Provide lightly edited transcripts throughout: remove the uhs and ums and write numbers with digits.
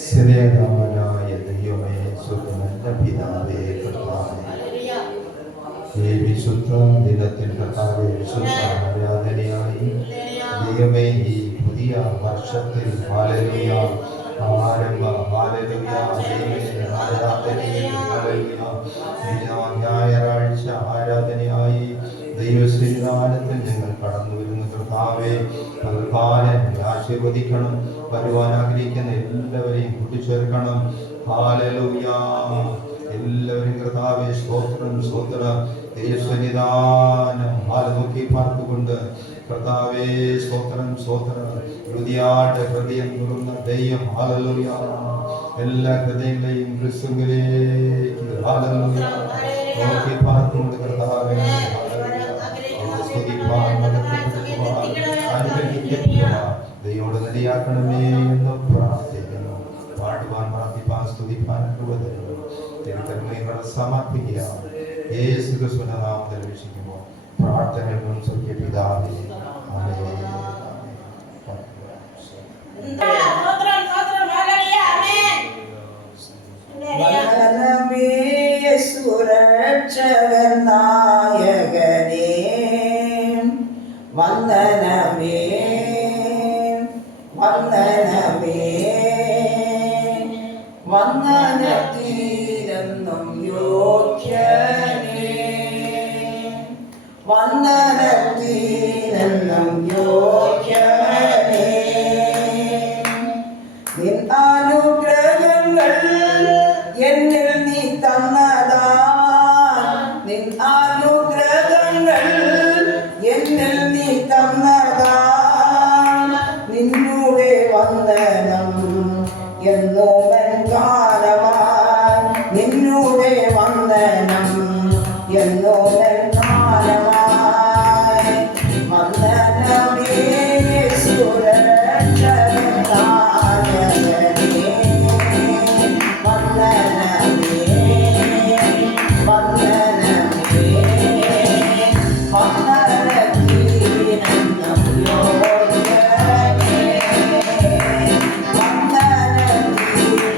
സ്നേഹവാനായ ദൈവമേ, സുഖമല്ല പിതാവേ, കർത്താവേ, ഈ വിശുദ്ധ ദിനത്തിൽ കർത്താവേ, വിശുദ്ധ ആരാധനയായി ദൈവമേ, ഈ പുതിയ വർഷത്തിൽ ഹല്ലേലൂയ ആരംഭ ഹല്ലേലൂയ ആരാധനയിൽ ഹല്ലേലൂയ ഞായറാഴ്ച ആരാധനയായി ദൈവശ്രീകാലത്തിൽ ഞങ്ങൾ കടന്നു വരുന്ന കർത്താവേ, പകൽക്കാലം ആശീർവദിക്കണം. വരുവാൻ ആഗ്രഹിക്കുന്ന എല്ലാവരെയും കൂട്ടിച്ചേർക്കണം. ഹല്ലേലൂയ. എല്ലാവരും കർത്താവേ സ്തോത്രം സ്തോത്രം. ദൈവസന്നിധാനം നോക്കി പാർത്തുകൊണ്ട് കർത്താവേ സ്തോത്രം സ്തോത്രം. ഹൃദയാട് ഹൃദയം തുറന്ന ദൈവം ഹല്ലേലൂയ എല്ലാ ഹൃദയങ്ങളെയും ക്രിസ്തുവിലേക്ക് ഹല്ലേലൂയ നോക്കി പാർത്തുകൊണ്ട് കർത്താവേ ദൈവോട് നിലയാക്കണമേ എന്ന് പ്രാർത്ഥിക്കുന്നു. പാടുവാൻ പ്രാർത്ഥിപ്പാൻ സ്തുതിപ്പാൻ തിരുക്കരങ്ങളെ സമർപ്പിക്കുക. യേശു ക്രിസ്തുവിന്റെ നാമത്തിൽ വീക്ഷിക്കുമ്പോൾ പ്രാർത്ഥനകളും സ്വർഗ്ഗീയ പിതാവേ ആമേൻ. സുരക്ഷകൻ നായകനേ വന്ദനമേ വന്ദനമേ വന്ദനത്തിനെന്നും യോഗ്യനേ വന്ദനത്തിനെന്നും യോഗ്യനേ നിൻ അനുഗ്രഹങ്ങൾ എന്നിൽ നീ തന്നതാ നിൻ അനുഗ്രഹങ്ങൾ എന്നിൽ നീ തന്നതാ നിന്നൂടെ വന്ദനം എന്നോമൻ കാലമായി നിന്നൂടെ വന്ദനം എന്നോമൻ കാലമായി വന്ദനമേ സുരക്ഷകനായകനേ വന്ദനമേ വന്ദനമേ വന്ദനത്തിനെന്നും യോഗ്യനേ വന്ദനത്തിനെന്നും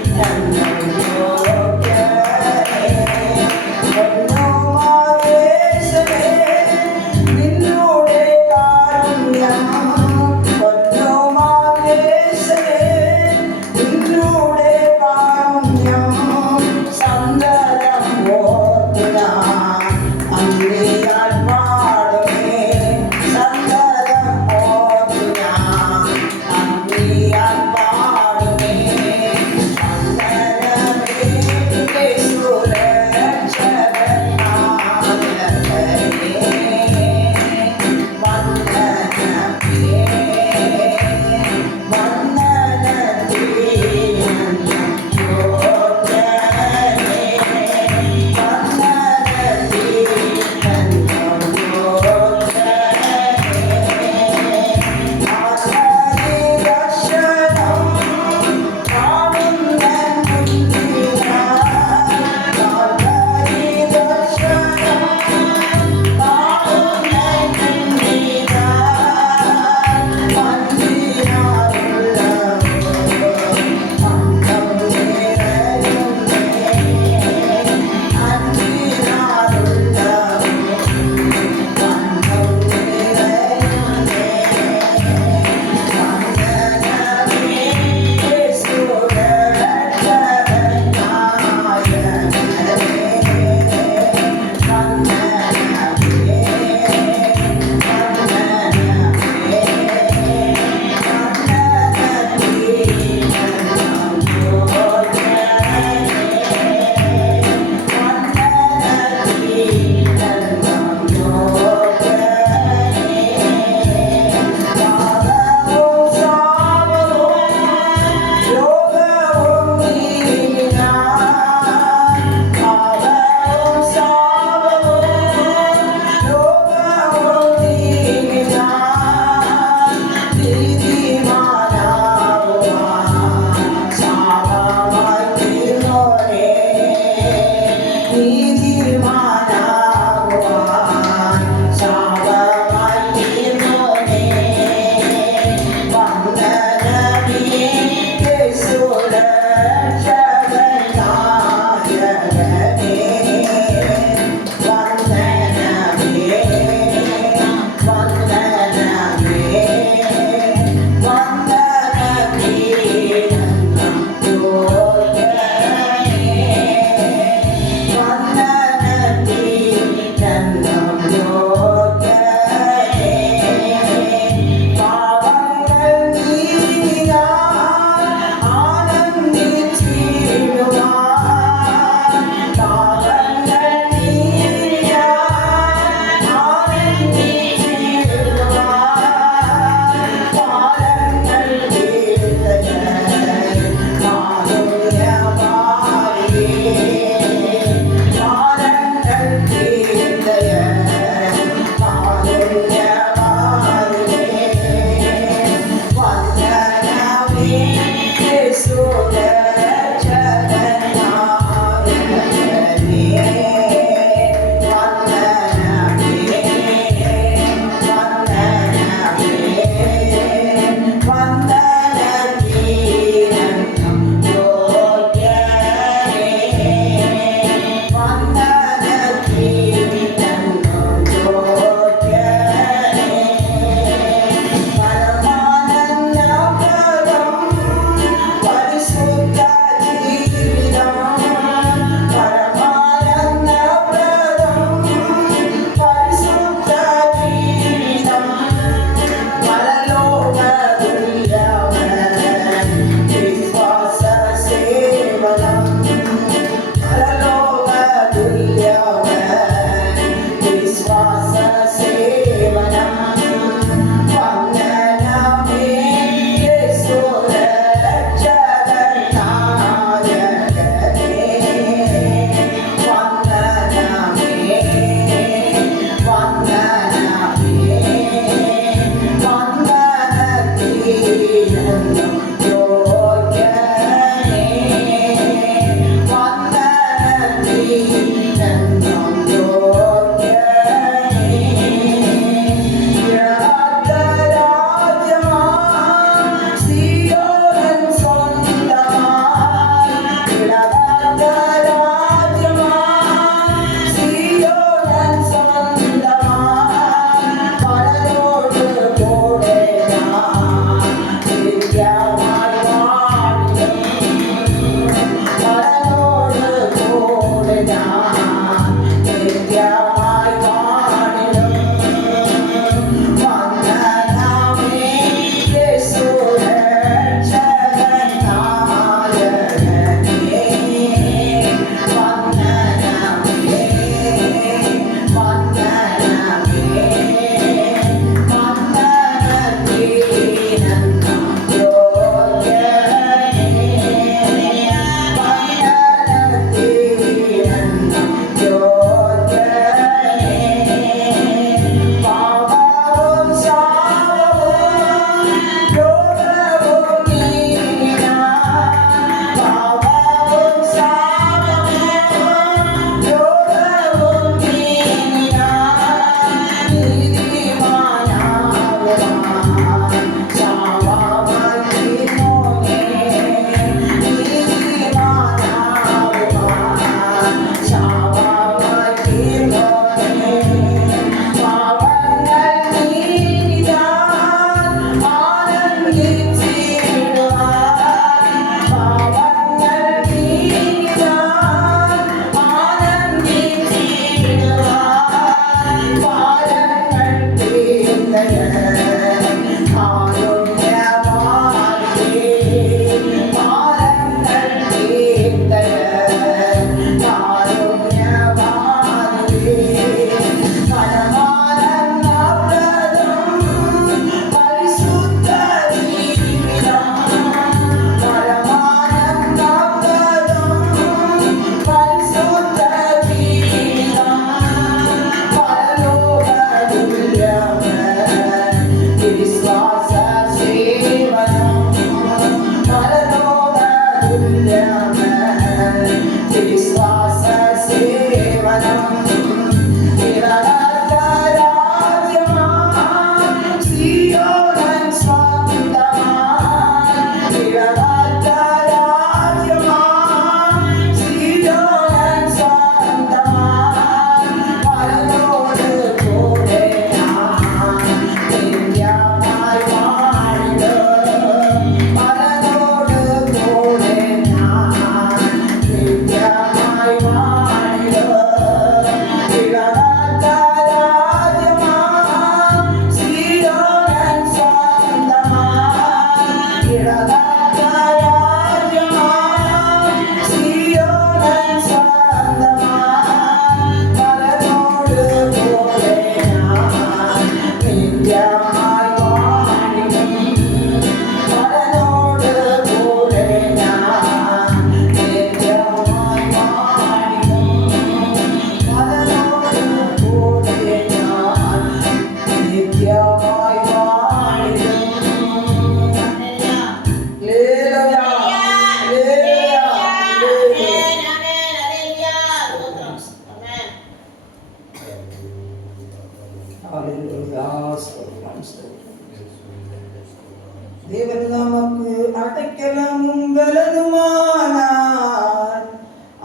அடைக்கலமும் பலனுமானார்.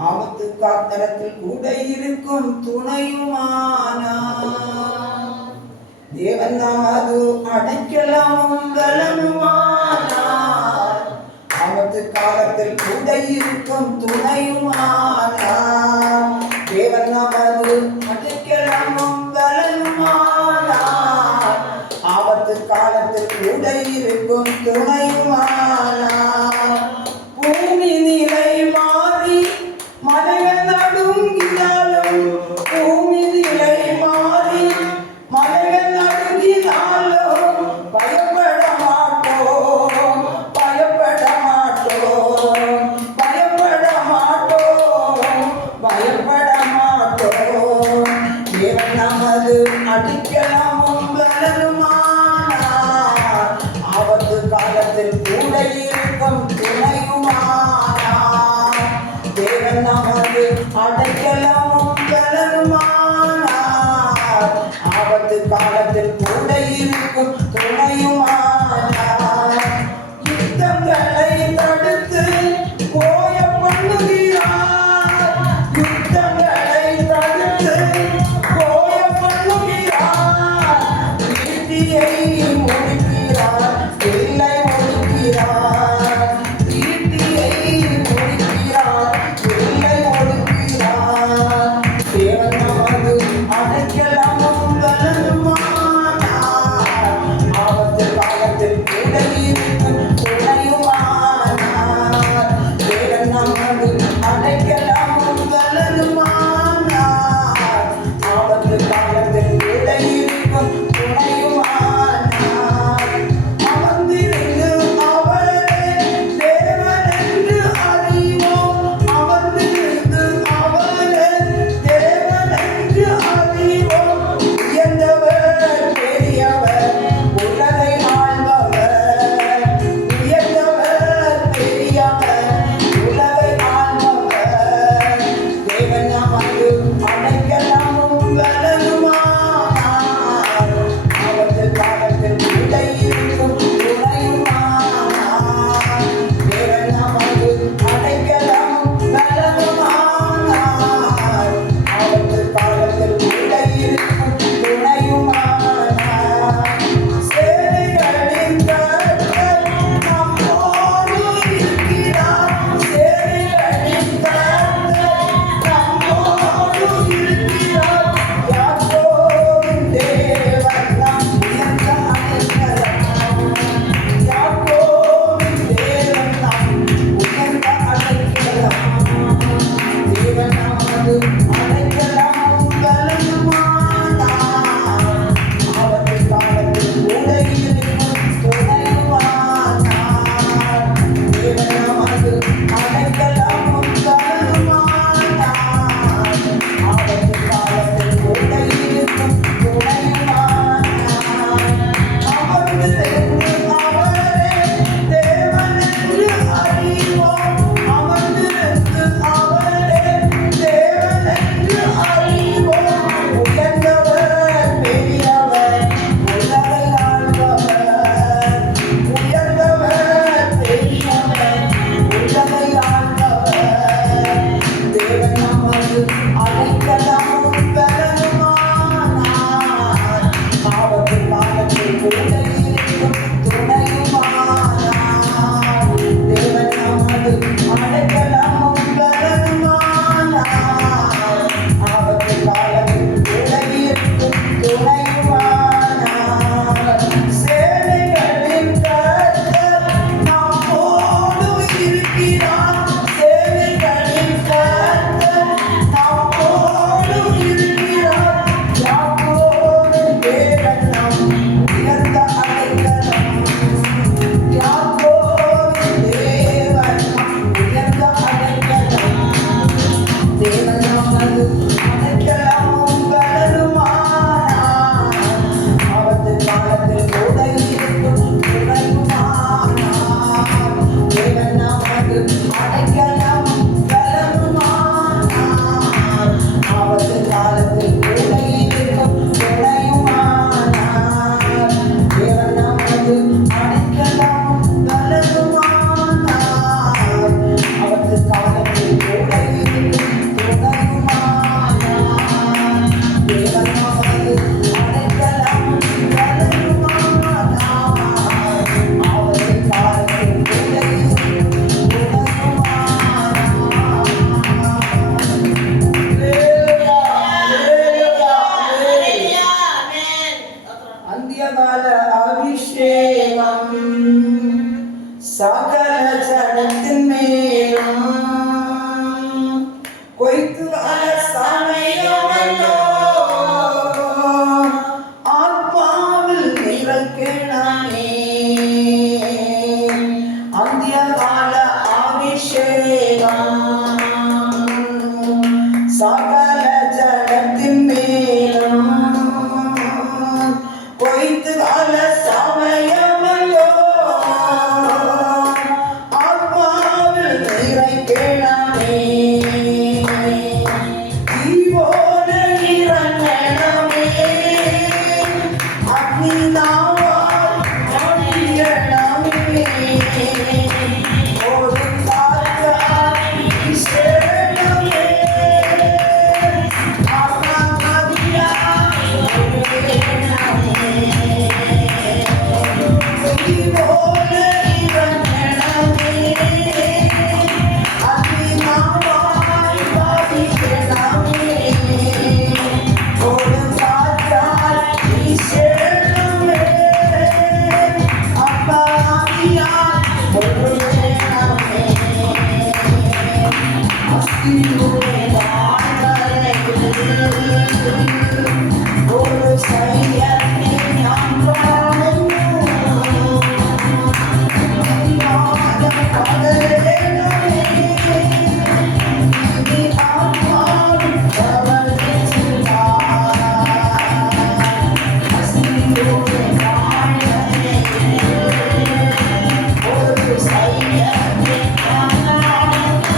ஆபத்து காத்தரத்தில் கூட இருக்கும் துணையுமானார். தேவன் நமது அடைக்கலமும் பலனுமானார். ஆபத்து காலத்தில் கூட இருக்கும் துணையுமானார். தேவன் நமது அடைக்கலமும் பலனுமானார். ஆபத்து காலத்தில் கூட இருக்கும் துணையுமானார். பூமி நிலை மாறி மலைகள் நடுங்கினாலும், பூமி நிலை மாறி மலைகள் நடுங்கினாலும் பயப்பட மாட்டோம், பயப்பட மாட்டோம், பயப்பட மாட்டோம், பயப்பட மாட்டோம். தேவன் நமது அடிக்கலமும் பலனுமானார். ஆபத்து காலத்தில் கூட இருக்கும் துணையுமானார். தேவன் நமது அடைக்கலமும் பலனுமானார். ஆபத்து காலத்தில் கூட இருக்கும் துணையுமானார். யுத்தங்களை தடுத்து ஓய பண்ணுகிறார். யுத்தங்களை தடுத்து ஓய பண்ணுகிறார். நீதியை முடிக்கிறார், இல்லை ஒடுக்கிறார். நீதியை முடிக்கிறார், இல்லை ஒடுக்கிறார். தேவன் நமது அடைக்கலமும் பலனுமானார். ஆபத்து காலத்தில் கூட இருக்கும் துணையுமானார். தேவன் நமது அடைக்கலமும் பலனுமானார். ஆபத்து காலத்தில் கூட இருக்கும் துணையுமானார். அமர்ந்திருந்து அவரே தேவன் என்று அறிவோம். அமர்ந்திருந்து அவரே தேவன் என்று அறிவோம். உயர்ந்தவர் பெரியவர், உலகை ஆள்பவர். உயர்ந்தவர் பெரியவர், உலகை ஆள்பவர். தேவன் நமது அடைக்கலமும் பலனுமானார். ஆபத்து காலத்தில் கூட இருக்கும் துணையுமானார். தேவன் நமது அடைக்கலமும் பலனுமானார். ஆபத்து காலத்தில் கூட இருக்கும் துணையுமானார். சேனைகளின் கர்த்தர் நம்மோடு இருக்கிறார். சேனைகளின் கர்த்தர் நம்மோடு இருக்கிறார். யாக்கோபின் தேவன் நம் உயர்ந்த அடைக்கலம். யாக்கோபின் தேவன் நம் உயர்ந்த அடைக்கலம். தேவன் நமது அடைக்கலமும் பலனுமானார். ஆபத்து காலத்தில் கூட இருக்கும் துணையுமானார். தேவன் நமது அடைக்கலமும் பலனுமானார். ஆபத்து காலத்தில் கூட இருக்கும் துணையுமானார். அமர்ந்திருந்து அவரே தேவன் என்று அறிவோம். அமர்ந்திருந்து அவரே தேவன் என்று அறிவோம். உயர்ந்தவர் பெரியவர், உலகை ஆள்பவர். உயர்ந்தவர் பெரியவர், உலகை ஆள்பவர். தேவன் நமது அடைக்கலமும் பலனுமானார். ஆபத்து காலத்தில் கூட இருக்கும் துணையுமானார். தேவன் நமது அடைக்கலமும் பலனுமானார். ஆபத்து காலத்தில் கூட இருக்கும் துணையுமானார். சேனைகளின் கர்த்தர் நம்மோடு இருக்கிறார். சேனைகளின் கர்த்தர் நம்மோடு இருக்கிறார். யாக்கோபின் தேவன் நம் உயர்ந்த அடைக்கலம். யாக்கோபின் தேவன் நம் உயர்ந்த அடைக்கலம். தேவன் நமது அடைக்கலமும் பலனுமானார். ஆபத்து காலத்தில் கூட இருக்கும் துணையுமானார். தேவன் நமது அடைக்கலமும் பலனுமானார். ஆபத்து காலத்தில் கூட இருக்கும் துணையுமானார். தேவன் நமது அடைக்கலமும் பலனுமானார். ഒരു സൈന്യത്തെ ഞാൻ കാണുന്നു. ഒരു സൈന്യത്തെ ഞാൻ കാണുന്നു.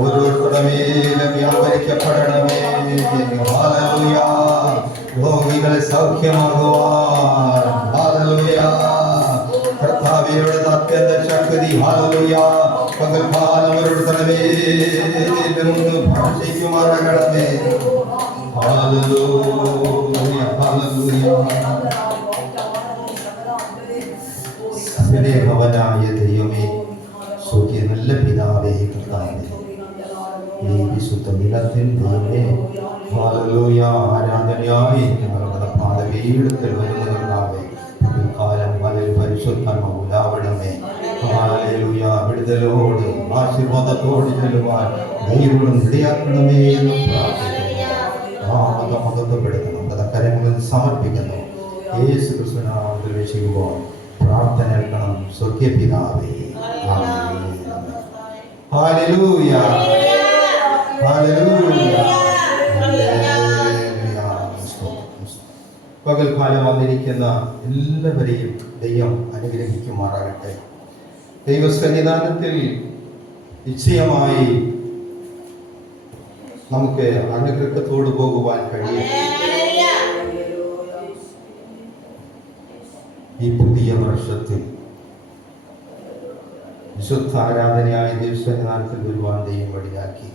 ഓരോരുത്തരുടെ മേലും വ്യാപരിക്കപ്പെടണമേ. ഹല്ലേലൂയ. രോഗികളെ സൗഖ്യമാകുവാൻ ഹല്ലേലൂയ. കർത്താവിയുടെ അത്യന്ത ശക്തി ഹല്ലേലൂയ. പകൽക്കാലം ഓരോരുത്തരുടെ മേലും ഭക്ഷിക്കുമാറാകണമേ. ഹല്ലേലൂയ. ഹല്ലേലൂയ. സ്നേഹവനായ ദൈവമേ, സ്വർഗീയ നല്ല പിതാവേ, കർത്താവേ, ഈ വിശുദ്ധ നിലത്തിൽ ദൈവമേ ഹല്ലേലൂയ ആരാധനയായി ഞങ്ങളുടെ പാദപീഠത്തിൽ വരുന്ന കർത്താവേ, കാലം വളരെ പരിശുദ്ധമാവണമേ. ഹല്ലേലൂയ. വിടുതലോട് ആശീർവാദത്തോട് ചെല്ലുവാൻ ദൈവം ഇടയാക്കണമേ എന്ന് പ്രാർത്ഥിക്കുന്നു. മഹത്വപ്പെടുത്തണം. നമ്മുടെ കരങ്ങളിൽ സമർപ്പിക്കുന്നു. യേശു ക്രിസ്തുവിനാമത്തിൽ രക്ഷിക്കുമ്പോൾ പ്രാർത്ഥന കേൾക്കണം സ്വർഗീയ പിതാവേ. ഹല്ലേലൂയ. ഹല്ലേലൂയ. പകൽക്കാലം വന്നിരിക്കുന്ന എല്ലാവരെയും ദൈവം അനുഗ്രഹിക്കുമാറാകട്ടെ. ദൈവസന്നിധാനത്തിൽ നിശ്ചയമായി നമുക്ക് അനുഗ്രഹത്തോട് പോകുവാൻ കഴിയും. ഈ പുതിയ വർഷത്തിൽ വിശുദ്ധ ആരാധനയായ ദൈവസന്നിധാനത്തിൽ വരുവാൻ ദൈവം വഴിയാക്കി.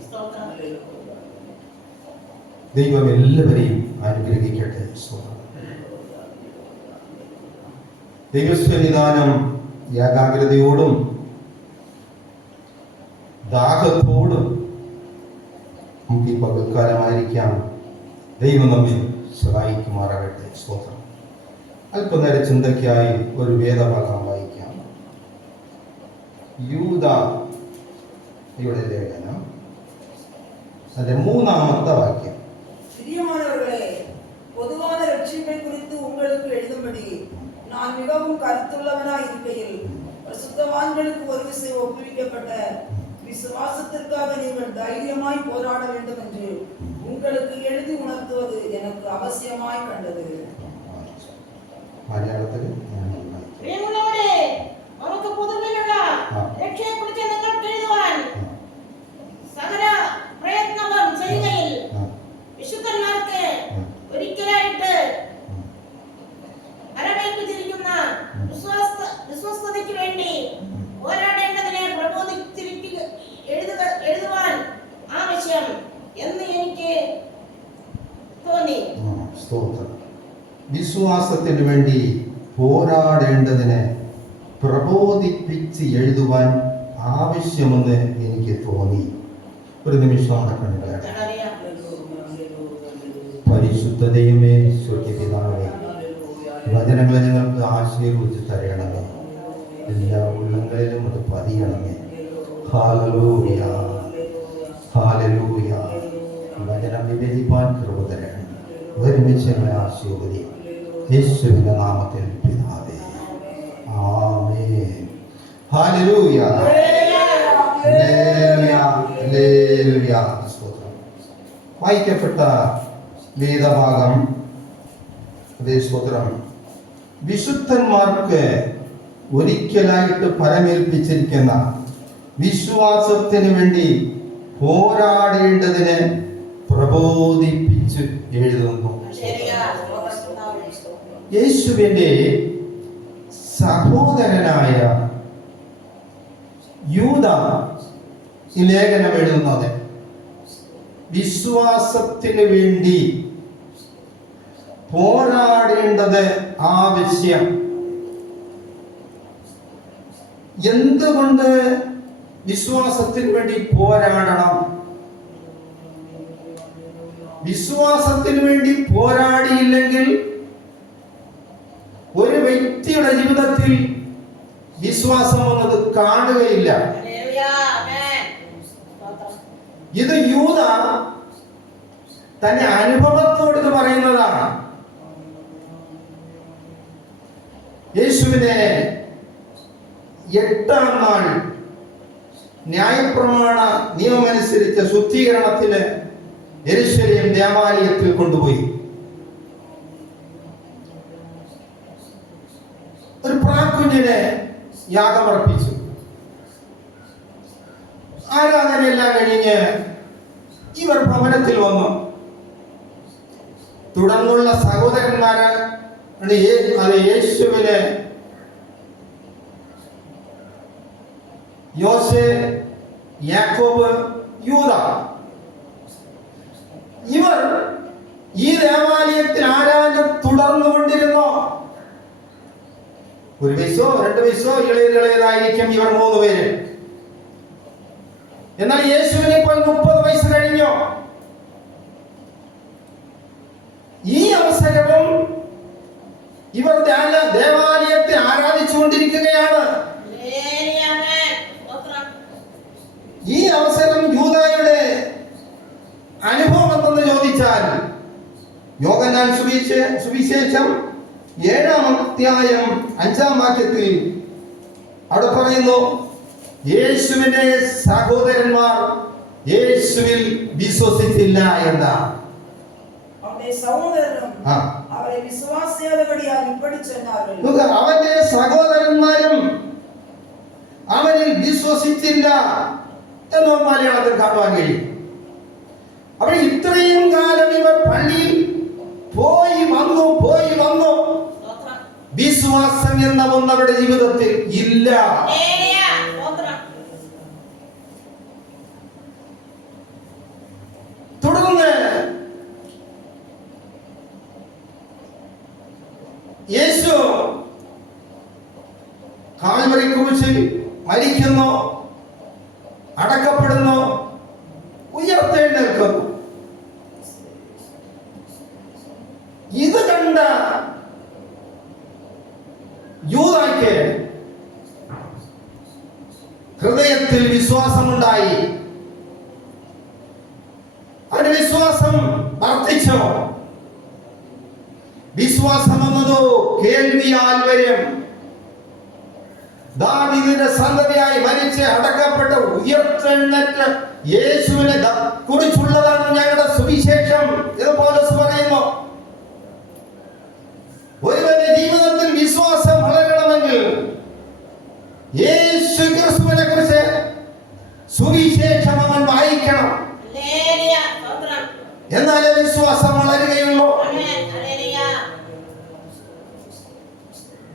ദൈവം എല്ലാവരെയും അനുഗ്രഹിക്കട്ടെ. ദൈവസന്നിധാനം ഏകാഗ്രതയോടും ദാഹത്തോടും നമുക്ക് ഈ പകൽക്കാലമായിരിക്കാം. ദൈവം നമ്മെ സഹായിക്കുമാറാകട്ടെ. സ്തോത്രം. അല്പനേര ചിന്തയ്ക്കായി ഒരു വേദഭാഗം വായിക്കാം. യൂദയുടെ ലേഖനം അതിന്റെ 3-ാമത്തെ വാക്യം. பிரியமானவர்களே, பொதுவான ரட்சிப்பை குறித்து உங்களுக்கு எழுதும்படி நான் மிகவும் கருத்துள்ளவனாய் இருக்கையில் பரிசுத்தவான்களுக்கு ஒரு விசை ஒப்புவிக்கப்பட்ட விசுவாசத்திற்காக நீங்கள் தைரியமாய் போராட வேண்டும் என்று உங்களுக்கு எழுதி உணர்த்துவது எனக்கு அவசியமாய் கண்டது. മലയാളത്തിൽ നമുക്ക് പൊതുവിലുള്ള രക്ഷയെക്കുറിച്ച് നിങ്ങൾക്ക് എഴുതുവാൻ സകല പ്രയത്നവും ചെയ്യുകയിൽ വിശുദ്ധന്മാർക്ക് ഒരിക്കലായിട്ട് പരമേൽപ്പിച്ചിരിക്കുന്ന വിശ്വസ്തതയ്ക്ക് വേണ്ടി പോരാടേണ്ടതിനെ എഴുതുവാൻ ആവശ്യം എന്ന് എനിക്ക് തോന്നി. വിശ്വാസത്തിന് വേണ്ടി പോരാടേണ്ടതിനെ പ്രബോധിപ്പിച്ച് എഴുതുവാൻ ആവശ്യമെന്ന് എനിക്ക് തോന്നി. ഒരു നിമിഷം നമ്മുടെ കണ്ണുകളെ പരിശുദ്ധതയുമേ സ്വർഗ്ഗപിതാവേ, വചനങ്ങളെ ഞങ്ങൾക്ക് ആശീർവദിച്ച് തരണമേ. എല്ലാ ഉള്ളങ്ങളിലും അത് പതിയണമേ. ഹല്ലേലൂയ. ഹല്ലേലൂയ. വചനം വിവേചിപ്പാൻ കൃപ തരണമേ. ഒരുമിച്ച് ഞങ്ങളെ ആശീർവദിക്കും. യേശുവിന്റെ നാമത്തിൽ പിതാവേ. ആമേൻ. ഹല്ലേലൂയ. ഹല്ലേലൂയ. ഹല്ലേലൂയ. സ്തോത്രം. വായിക്കപ്പെട്ട വേദഭാഗം സ്തോത്രം വിശുദ്ധന്മാർക്ക് ഒരിക്കലായിട്ട് പരമേൽപ്പിച്ചിരിക്കുന്ന വിശ്വാസത്തിന് വേണ്ടി പോരാടേണ്ടതിന് പ്രബോധിപ്പിച്ച് എഴുതുന്നു. യേശുവിന്റെ സഹോദരനായ യൂദ ഈ ലേഖനം എഴുതുന്നത് വിശ്വാസത്തിന് വേണ്ടി പോരാടേണ്ടത് ആവശ്യം. എന്തുകൊണ്ട് വിശ്വാസത്തിന് വേണ്ടി പോരാടണം? വിശ്വാസത്തിന് വേണ്ടി പോരാടിയില്ലെങ്കിൽ ഒരു വ്യക്തിയുടെ ജീവിതത്തിൽ വിശ്വാസം വന്നത് കാണുകയില്ല. ഇത് യൂദ തന്റെ അനുഭവത്തോട് ഇത് പറയുന്നതാണ്. യേശുവിനെ 8-ാം നാൾ ന്യായപ്രമാണ നിയമമനുസരിച്ച ശുദ്ധീകരണത്തിന് യെരൂശലേം ദേവാലയത്തിൽ കൊണ്ടുപോയി. ഒരു പ്രാക്കുഞ്ഞിനെ യാഗമർപ്പിച്ചു. ആരാധനയെല്ലാം കഴിഞ്ഞ് ഇവർ ഭവനത്തിൽ വന്നു. തുടർന്നുള്ള സഹോദരന്മാര് യേശുവിന് യോസെ, യാക്കോബ്, യൂദ, ഇവർ ഈ ദേവാലയത്തിൽ ആരാധന തുടർന്നുകൊണ്ടിരുന്നു. ഒരു വയസ്സോ 2 വയസ്സോ ഇളയതായിരിക്കും ഇവർ 3 പേര്. എന്നാൽ യേശുവിന് ഇപ്പോൾ 30 വയസ്സ് കഴിഞ്ഞു. ഈ അവസരവും ഇവർ ദേവാലയത്തെ ആരാധിച്ചുകൊണ്ടിരിക്കുകയാണ്. ഈ അവസരം യൂദായുടെ അനുഭവം എന്തെന്ന് ചോദിച്ചാൽ, യോഹന്നാൻ സുവിശേഷം 7-ാം അധ്യായം 5-ാം വാക്യത്തിൽ അവിടെ പറയുന്നു, യേശുവിന്റെ സഹോദരന്മാർ യേശുവിൽ വിശ്വസിച്ചില്ല എന്നാ. അവന്റെ സഹോദരനും അവരെ വിശ്വാസിയാതപടിയാൽ ഇപ്പടി ചെന്നാர்கள். അവന്റെ സഹോദരന്മാരും അവനിൽ വിശ്വസിച്ചില്ല എന്ന് മലയാളത്തിൽ കാണുവാൻ കഴിയും. അപ്പോൾ ഇത്രയും കാലം ഇവർ പള്ളിയിൽ പോയി വന്നു വിശ്വാസം എന്ന ഒന്നവരുടെ ജീവിതത്തിൽ ഇല്ല. തുടർന്ന് യേശു കാൽവരി ക്രൂശിൽ മരിക്കുന്നു, അടക്കപ്പെടുന്നു, ഉയർത്തെഴുന്നേൽക്കുന്നു. ഇത് കണ്ട യൂദായ്ക്ക് ഹൃദയത്തിൽ വിശ്വാസമുണ്ടായി. അവന്റെ വിശ്വാസം വർദ്ധിച്ചു. വിശ്വാസം എന്നതോ കേൾവിയാൽ വരും. ദാവീദിന്റെ സന്തതിയായി മരിച്ച് അടക്കപ്പെട്ട് ഉയർത്തെഴുന്നേറ്റ് യേശുവിനെ കുറിച്ചുള്ളതാണ് ഞങ്ങളുടെ സുവിശേഷം എന്ന് പൗലോസ് പറയുന്നു. ഒരുവന്റെ ജീവിതത്തിൽ വിശ്വാസം വളരണമെങ്കിൽ യേശു ക്രിസ്തുവിനെ കുറിച്ച് സുവിശേഷം അവൻ വായിക്കണം. എന്നാലേ വിശ്വാസം വളരുകയുള്ളൂ.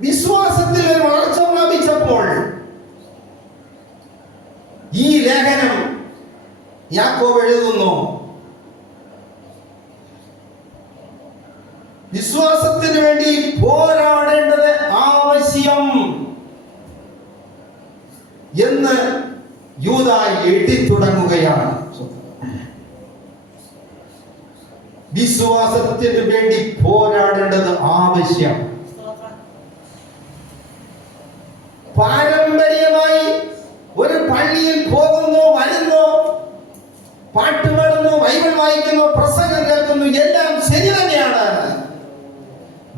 വിശ്വാസത്തിൽ ഒരു വളർച്ച പ്രാപിച്ചപ്പോൾ ഈ ലേഖനം യാക്കോബ് എഴുതുന്നു, വിശ്വാസത്തിന് വേണ്ടി പോരാടേണ്ടത് ആവശ്യം എന്ന് യൂദ എഴുതി തുടങ്ങുകയാണ്. വിശ്വാസത്തിന് വേണ്ടി പോരാടേണ്ടത് ആവശ്യം. പാരമ്പര്യമായി ഒരു പള്ളിയിൽ പോകുന്നു, വരുന്നു, പാട്ടുപാടുന്നു, ബൈബിൾ വായിക്കുന്നു, പ്രസംഗം കേൾക്കുന്നു, എല്ലാം ശരി തന്നെയാണ്.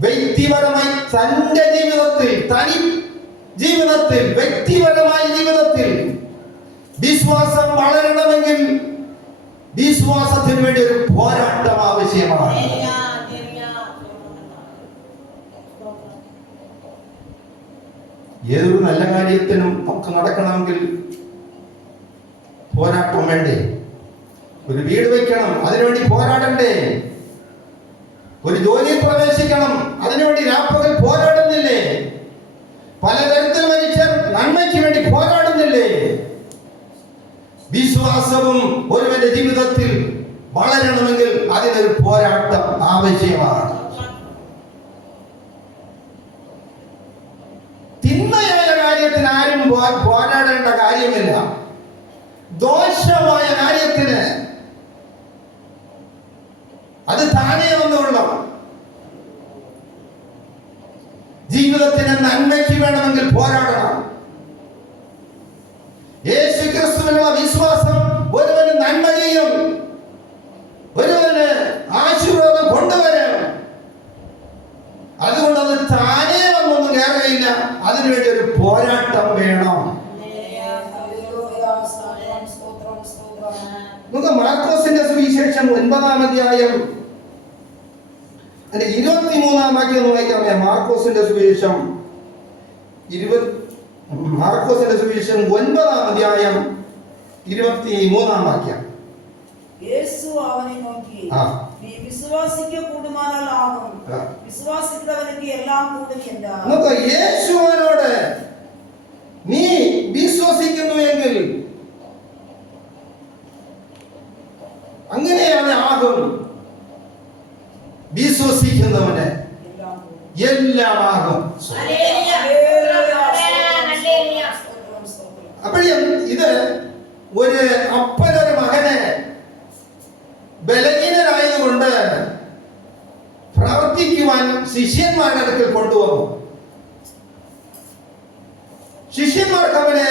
വ്യക്തിപരമായി തന്റെ ജീവിതത്തിൽ വ്യക്തിപരമായ ജീവിതത്തിൽ വിശ്വാസം വളരണമെങ്കിൽ വിശ്വാസത്തിന് വേണ്ടി ഒരു പോരാട്ടം ആവശ്യമാണ്. ഏതൊരു നല്ല കാര്യത്തിനും നമുക്ക് നടക്കണമെങ്കിൽ പോരാട്ടം വേണ്ടേ? ഒരു വീട് വയ്ക്കണം, അതിനുവേണ്ടി പോരാടണ്ടേ? ഒരു ജോലിയിൽ പ്രവേശിക്കണം, അതിനുവേണ്ടി രാപ്പകൽ പോരാടുന്നില്ലേ? പലതരത്തിൽ മനുഷ്യർ നന്മയ്ക്ക് വേണ്ടി പോരാടുന്നില്ലേ? വിശ്വാസവും ഒരുവന്റെ ജീവിതത്തിൽ വളരണമെങ്കിൽ അതിനൊരു പോരാട്ടം ആവശ്യമാണ്. തിന്മയായ കാര്യത്തിന് ആരും പോരാടേണ്ട കാര്യമില്ല. ദോഷമായ കാര്യത്തിന് അത് താനേ വന്നുകൊള്ളും. ജീവിതത്തിന് നന്മയ്ക്ക് വേണമെങ്കിൽ പോരാടണം. യേശു ക്രിസ്തുവിനുള്ള വിശ്വാസം ഒരുവന് നന്മ ചെയ്യും, ഒരുവന് ആശീർവാദം കൊണ്ടുവരും. അതുകൊണ്ട് അത് താനേ വന്നൊന്നും കയറുകയില്ല. അതിനുവേണ്ടി ഒരു പോരാട്ടം വേണം. മാർക്കോസിന്റെ സുവിശേഷം 9-ാം അധ്യായം 23-ാം വാക്യം വായിക്കാമേ. മാർക്കോസിന്റെ സുവിശേഷം 9-ാം അധ്യായം 23-ാം വാക്യം. യേശു അവനെ നോക്കി, നീ വിശ്വാസിക്ക കൂടുമാനാൽ ആകും, വിശ്വാസിക്കുന്നവനക്ക് എല്ലാം കൂടും എന്നാണ്. യേശുവിനോട് നീ വിശ്വസിക്കുന്നു എങ്കിൽ അങ്ങനെയാണ് ആകും. വിശ്വസിക്കുന്നവന് എല്ലാം ആകും. അപ്പോഴും ഇത് ഒരു അപ്പനൊരു മകനെ ബലഹീനനായതുകൊണ്ട് പ്രവർത്തിക്കുവാൻ ശിഷ്യന്മാരുടെ അടുക്കൽ കൊണ്ടുവന്നു. ശിഷ്യന്മാർക്ക് അവനെ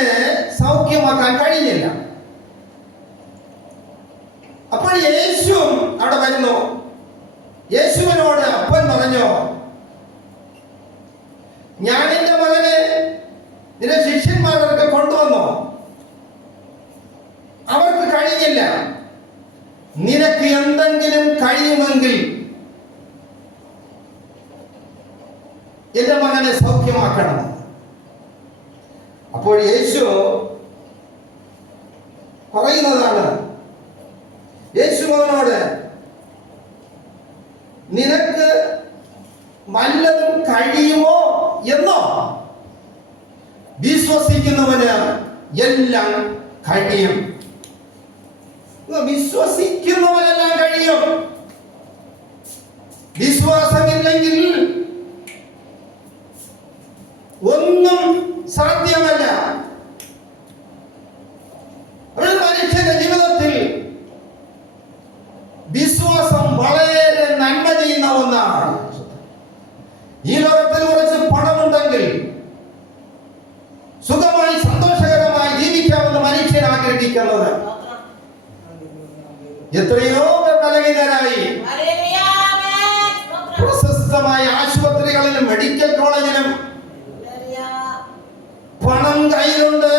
സൗഖ്യമാക്കാൻ കഴിഞ്ഞില്ല. അപ്പോൾ യേശു അവിടെ വരുന്നു. യേശുവിനോട് അപ്പൻ പറഞ്ഞു, ഞാൻ എന്റെ മകനെ നിന്റെ ശിഷ്യന്മാരുടെ അടുക്കൽ കൊണ്ടുവന്നു, അവർക്ക് കഴിഞ്ഞില്ല. നിനക്ക് എന്തെങ്കിലും കഴിയുമെങ്കിൽ എന്റെ മകനെ സൗഖ്യമാക്കണം. അപ്പോൾ യേശു പറയുന്നതാണ്, യേശു അവനോട് നിനക്ക് വല്ലതും കഴിയുമോ എന്നോ? വിശ്വസിക്കുന്നവന് എല്ലാം കഴിയും. വിശ്വസിക്കുന്നവനെല്ലാം കഴിയും. വിശ്വാസമില്ലെങ്കിൽ ഒന്നും സാധ്യമല്ല. ഒരു മനുഷ്യന്റെ ജീവിതത്തിൽ വിശ്വാസം വളരെ നന്മ ചെയ്യുന്ന ഒന്നാണ്. ഈ ലോകത്തിൽ കുറച്ച് പണമുണ്ടെങ്കിൽ സുഖമായി സന്തോഷകരമായി ജീവിക്കാമെന്ന് മനുഷ്യൻ ആഗ്രഹിക്കുന്നത്. എത്രയോ പേർ ബലഹീനരായി പ്രശസ്തമായ ആശുപത്രികളിലും മെഡിക്കൽ കോളേജിലും പണം കയ്യിലുണ്ട്,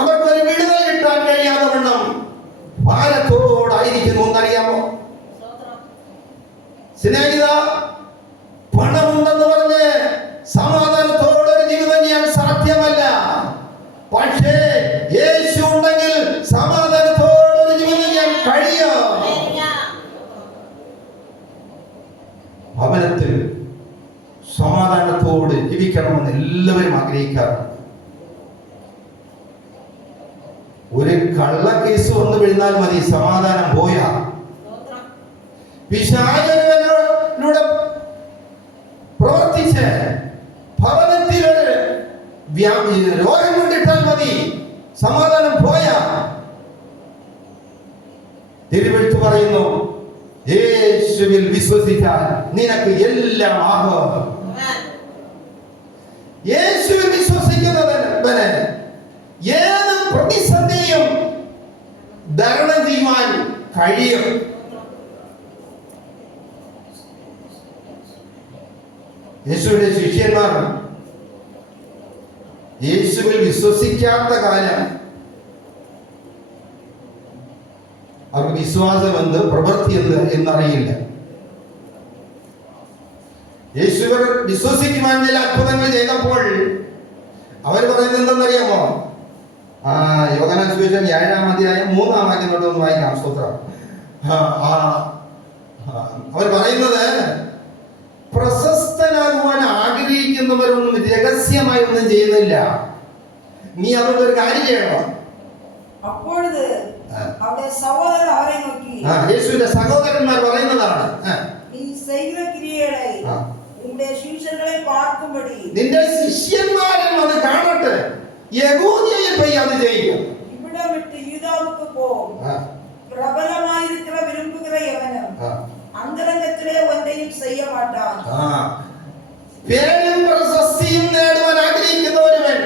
അവർക്കൊരു വിടുതൽ കിട്ടാൻ കഴിയാതെ വണ്ണം ഭാരത്തോടായിരിക്കുന്നു എന്നറിയാമോ? സ്നേഹിത, പണമുണ്ടെന്ന് പറഞ്ഞ് സമാധാനത്തോടൊരു ജീവിതം ചെയ്യാൻ സാധ്യമല്ല. പക്ഷേ യേശു ഉണ്ടെങ്കിൽ സമാധാനത്തോടൊരു ജീവിതം ചെയ്യാൻ കഴിയും. ഭവനത്തിൽ സമാധാനത്തോട് ജീവിക്കണമെന്ന് എല്ലാവരും ആഗ്രഹിക്കാറുണ്ട്. ഒരു കള്ള കേസ് വന്നു വീഴുന്നാൽ മതി, സമാധാനം പോയാ. പിശാചിലൂടെ പ്രവർത്തിച്ച് ഭവനത്തിലൊരു രോഗം കൊണ്ടിട്ടാൽ മതി, സമാധാനം പോയാ. തിരുവെഴുത്ത് പറയുന്നു, യേശുവിൽ വിശ്വസിച്ചാൽ നിനക്ക് എല്ലാം ആകും. യേശുവിൽ വിശ്വസിക്കുന്നവന് ഏത് പ്രതിസന്ധിയും തരണം ചെയ്യുവാൻ കഴിയും. യേശുവിന്റെ ശിഷ്യന്മാർ യേശുവിൽ വിശ്വസിക്കാത്ത കാലം അവർക്ക് വിശ്വാസം എന്ത്, പ്രവൃത്തി എന്ത് എന്നറിയില്ല. യേശുവിൽ വിശ്വസിക്കുവാൻ ചില അത്ഭുതങ്ങൾ ചെയ്തപ്പോൾ അവർ പറയുന്നത് എന്തെന്നറിയാമോ? യോഹന്നാൻ സുവിശേഷം 7-ാം അധ്യായം 3-ാം വാക്യം തൊട്ട് ഒന്ന് വായിക്കാം. സ്തോത്രം. അവർ പറയുന്നത്, പ്രശസ്തനാകുവാൻ ആഗ്രഹിക്കുന്നവരൊന്നും രഹസ്യമായി ഒന്നും ചെയ്യുന്നില്ല, നീ അവരുടെ ഒരു കാര്യം ചെയ്യണം. അപ്പോഴത് അവരുടെ സഹോദരൻ അവരെ നോക്കി, യേശുവിന്റെ സഹോദരന്മാർ പറയുന്നതാണ്, നീ ചെയ്യുന്ന ക്രിയകളെ നിന്റെ ശിഷ്യന്മാരെ പാർക്കുമ്പടി നിന്റെ ശിഷ്യന്മാരും അത് കാണട്ടെ, യഹൂദിയയിൽ പോയി അത് ചെയ്യും. ഇവിടെ വിട്ട് യൂദാവുക്ക് പോ, பிரபலமாயிருக்கிற விரும்புகிற எவனும் അന്തരംഗത്തിലെ ഒന്നെയും ചെയ്യ മാട്ടാൻ. പേരും പ്രശസ്തിയും നേടുവാൻ ആഗ്രഹിക്കുന്ന ഒരുവൻ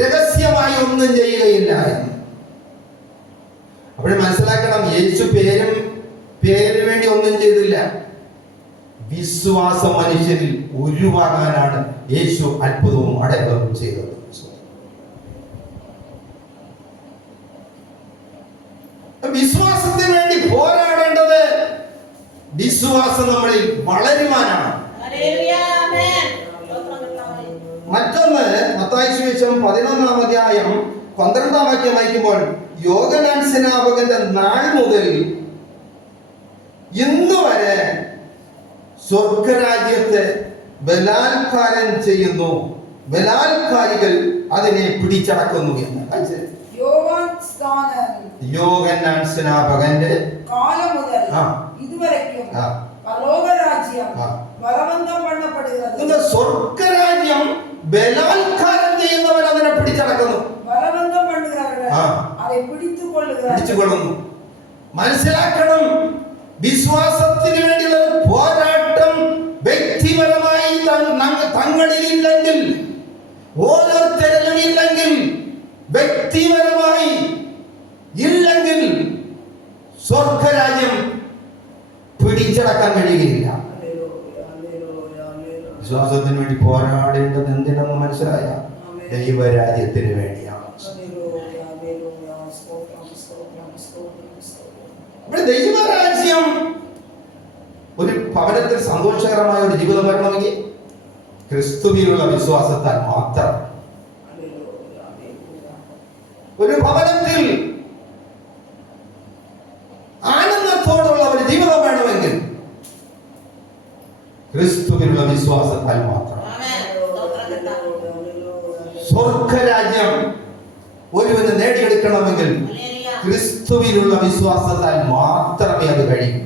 രഹസ്യമായി ഒന്നും ചെയ്യുകയില്ല എന്ന്. അപ്പോൾ മനസ്സിലാക്കണം, യേശു പേരിന് വേണ്ടി ഒന്നും ചെയ്തില്ല. വിശ്വാസം മനുഷ്യരിൽ ഉരുവാകാനാണ് യേശു അത്ഭുതവും അടയാളവും ചെയ്തത്. വിശ്വാസം നമ്മളിൽ വളരുവാനാണ്. ഹല്ലേലൂയ, ആമേൻ. സ്തോത്രം കർത്താവേ. മറ്റൊന്ന് മത്തായി സുവിശേഷം 11-ാം അധ്യായം 12-ാം വാക്യം വായിക്കുമ്പോൾ യോഹന്നാൻ സ്നാപകന്റെ നാൾ മുതൽ ഇന്ന് വരെ സ്വർഗരാജ്യത്തെ ബലാത്കാരം ചെയ്യുന്നു, ബലാത്കാരികൾ അതിനെ പിടിച്ചടക്കുന്നു എന്ന്. യോഹന്നാൻ സ്നാപകന്റെ കാലം മുതൽ ആ. ഇതുവരെക്കും ആ. പരലോകരാജ്യം ആ. ബലവന്തം പണ്ണപ്പെടുகிறது. ഇത് സ്വർഗരാജ്യം ബലാത്കാരം ചെയ്യുന്നവൻ അതിനെ പിടിച്ചടക്കുന്നു, ബലവന്തം പണ്ണുகிறவர்கள் ആ. அதை പിടിച്ചു കൊള്ളുகிறார்கள். പിടിച്ചുകൊള്ളുന്നു. മനസ്സിലാക്കണം, വിശ്വാസത്തിന് വേണ്ടിയുള്ള ഒരു പോരാട്ടം വ്യക്തിപരമായി തങ്ങളിലില്ലെങ്കിൽ, ഓരോരുത്തരിലും ഇല്ലെങ്കിൽ, വ്യക്തിപരമായി ഇല്ലെങ്കിൽ സ്വർഗരാജ്യം പിടിച്ചടക്കാൻ കഴിയുകയില്ല. വിശ്വാസത്തിന് വേണ്ടി പോരാടേണ്ടത് എന്തിനെന്ന് മനസ്സിലായ ദൈവരാജ്യത്തിന് വേണ്ടിയാണ്. ഇവിടെ ദൈവരാജ്യം ഒരു ഭവനത്തിൽ സന്തോഷകരമായ ഒരു ജീവിതം വരണമെങ്കിൽ ക്രിസ്തുവിലുള്ള വിശ്വാസത്താൽ മാത്രം. ഒരു ഭവനത്തിൽ ആനന്ദത്തോടുള്ള ഒരു ജീവിതം വേണമെങ്കിൽ ക്രിസ്തുവിലുള്ള വിശ്വാസത്താൽ മാത്രം. ആമേൻ. സ്തോത്രം കർത്താവേ. സ്വർഗരാജ്യം ഒരുവന് നേടിയെടുക്കണമെങ്കിൽ ഹല്ലേലൂയ. ക്രിസ്തുവിലുള്ള വിശ്വാസത്താൽ മാത്രമേ അത് കഴിയൂ.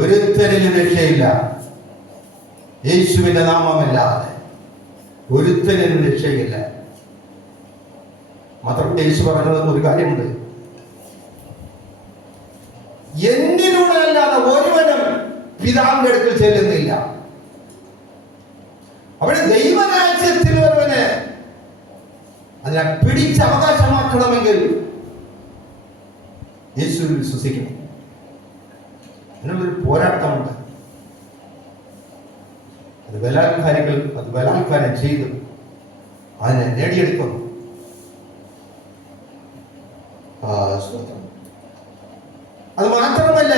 ഒരുത്തനിലും രക്ഷയില്ല, യേശുവിന്റെ നാമമല്ലാതെ ഒരുത്തനിലും രക്ഷയില്ല. മാത്രമല്ല യേശു പറഞ്ഞത് ഒരു കാര്യമുണ്ട്, എന്നിലൂടെ അല്ലാതെ ഒരുവനും പിതാവിന്റെ അടുക്കൽ ചെല്ലുന്നില്ല. അവിടെ ദൈവരാജ്യത്തിൽ ഒരുവന് അതിനെ പിടിച്ച് അവകാശമാക്കണമെങ്കിൽ യേശുവിൽ വിശ്വസിക്കണം. അതിനുള്ളൊരു പോരാട്ടമുണ്ട്. അത് ബലാത്കാരം ചെയ്തു അതിനെ നേടിയെടുക്കുന്നു. അത് മാത്രമല്ല,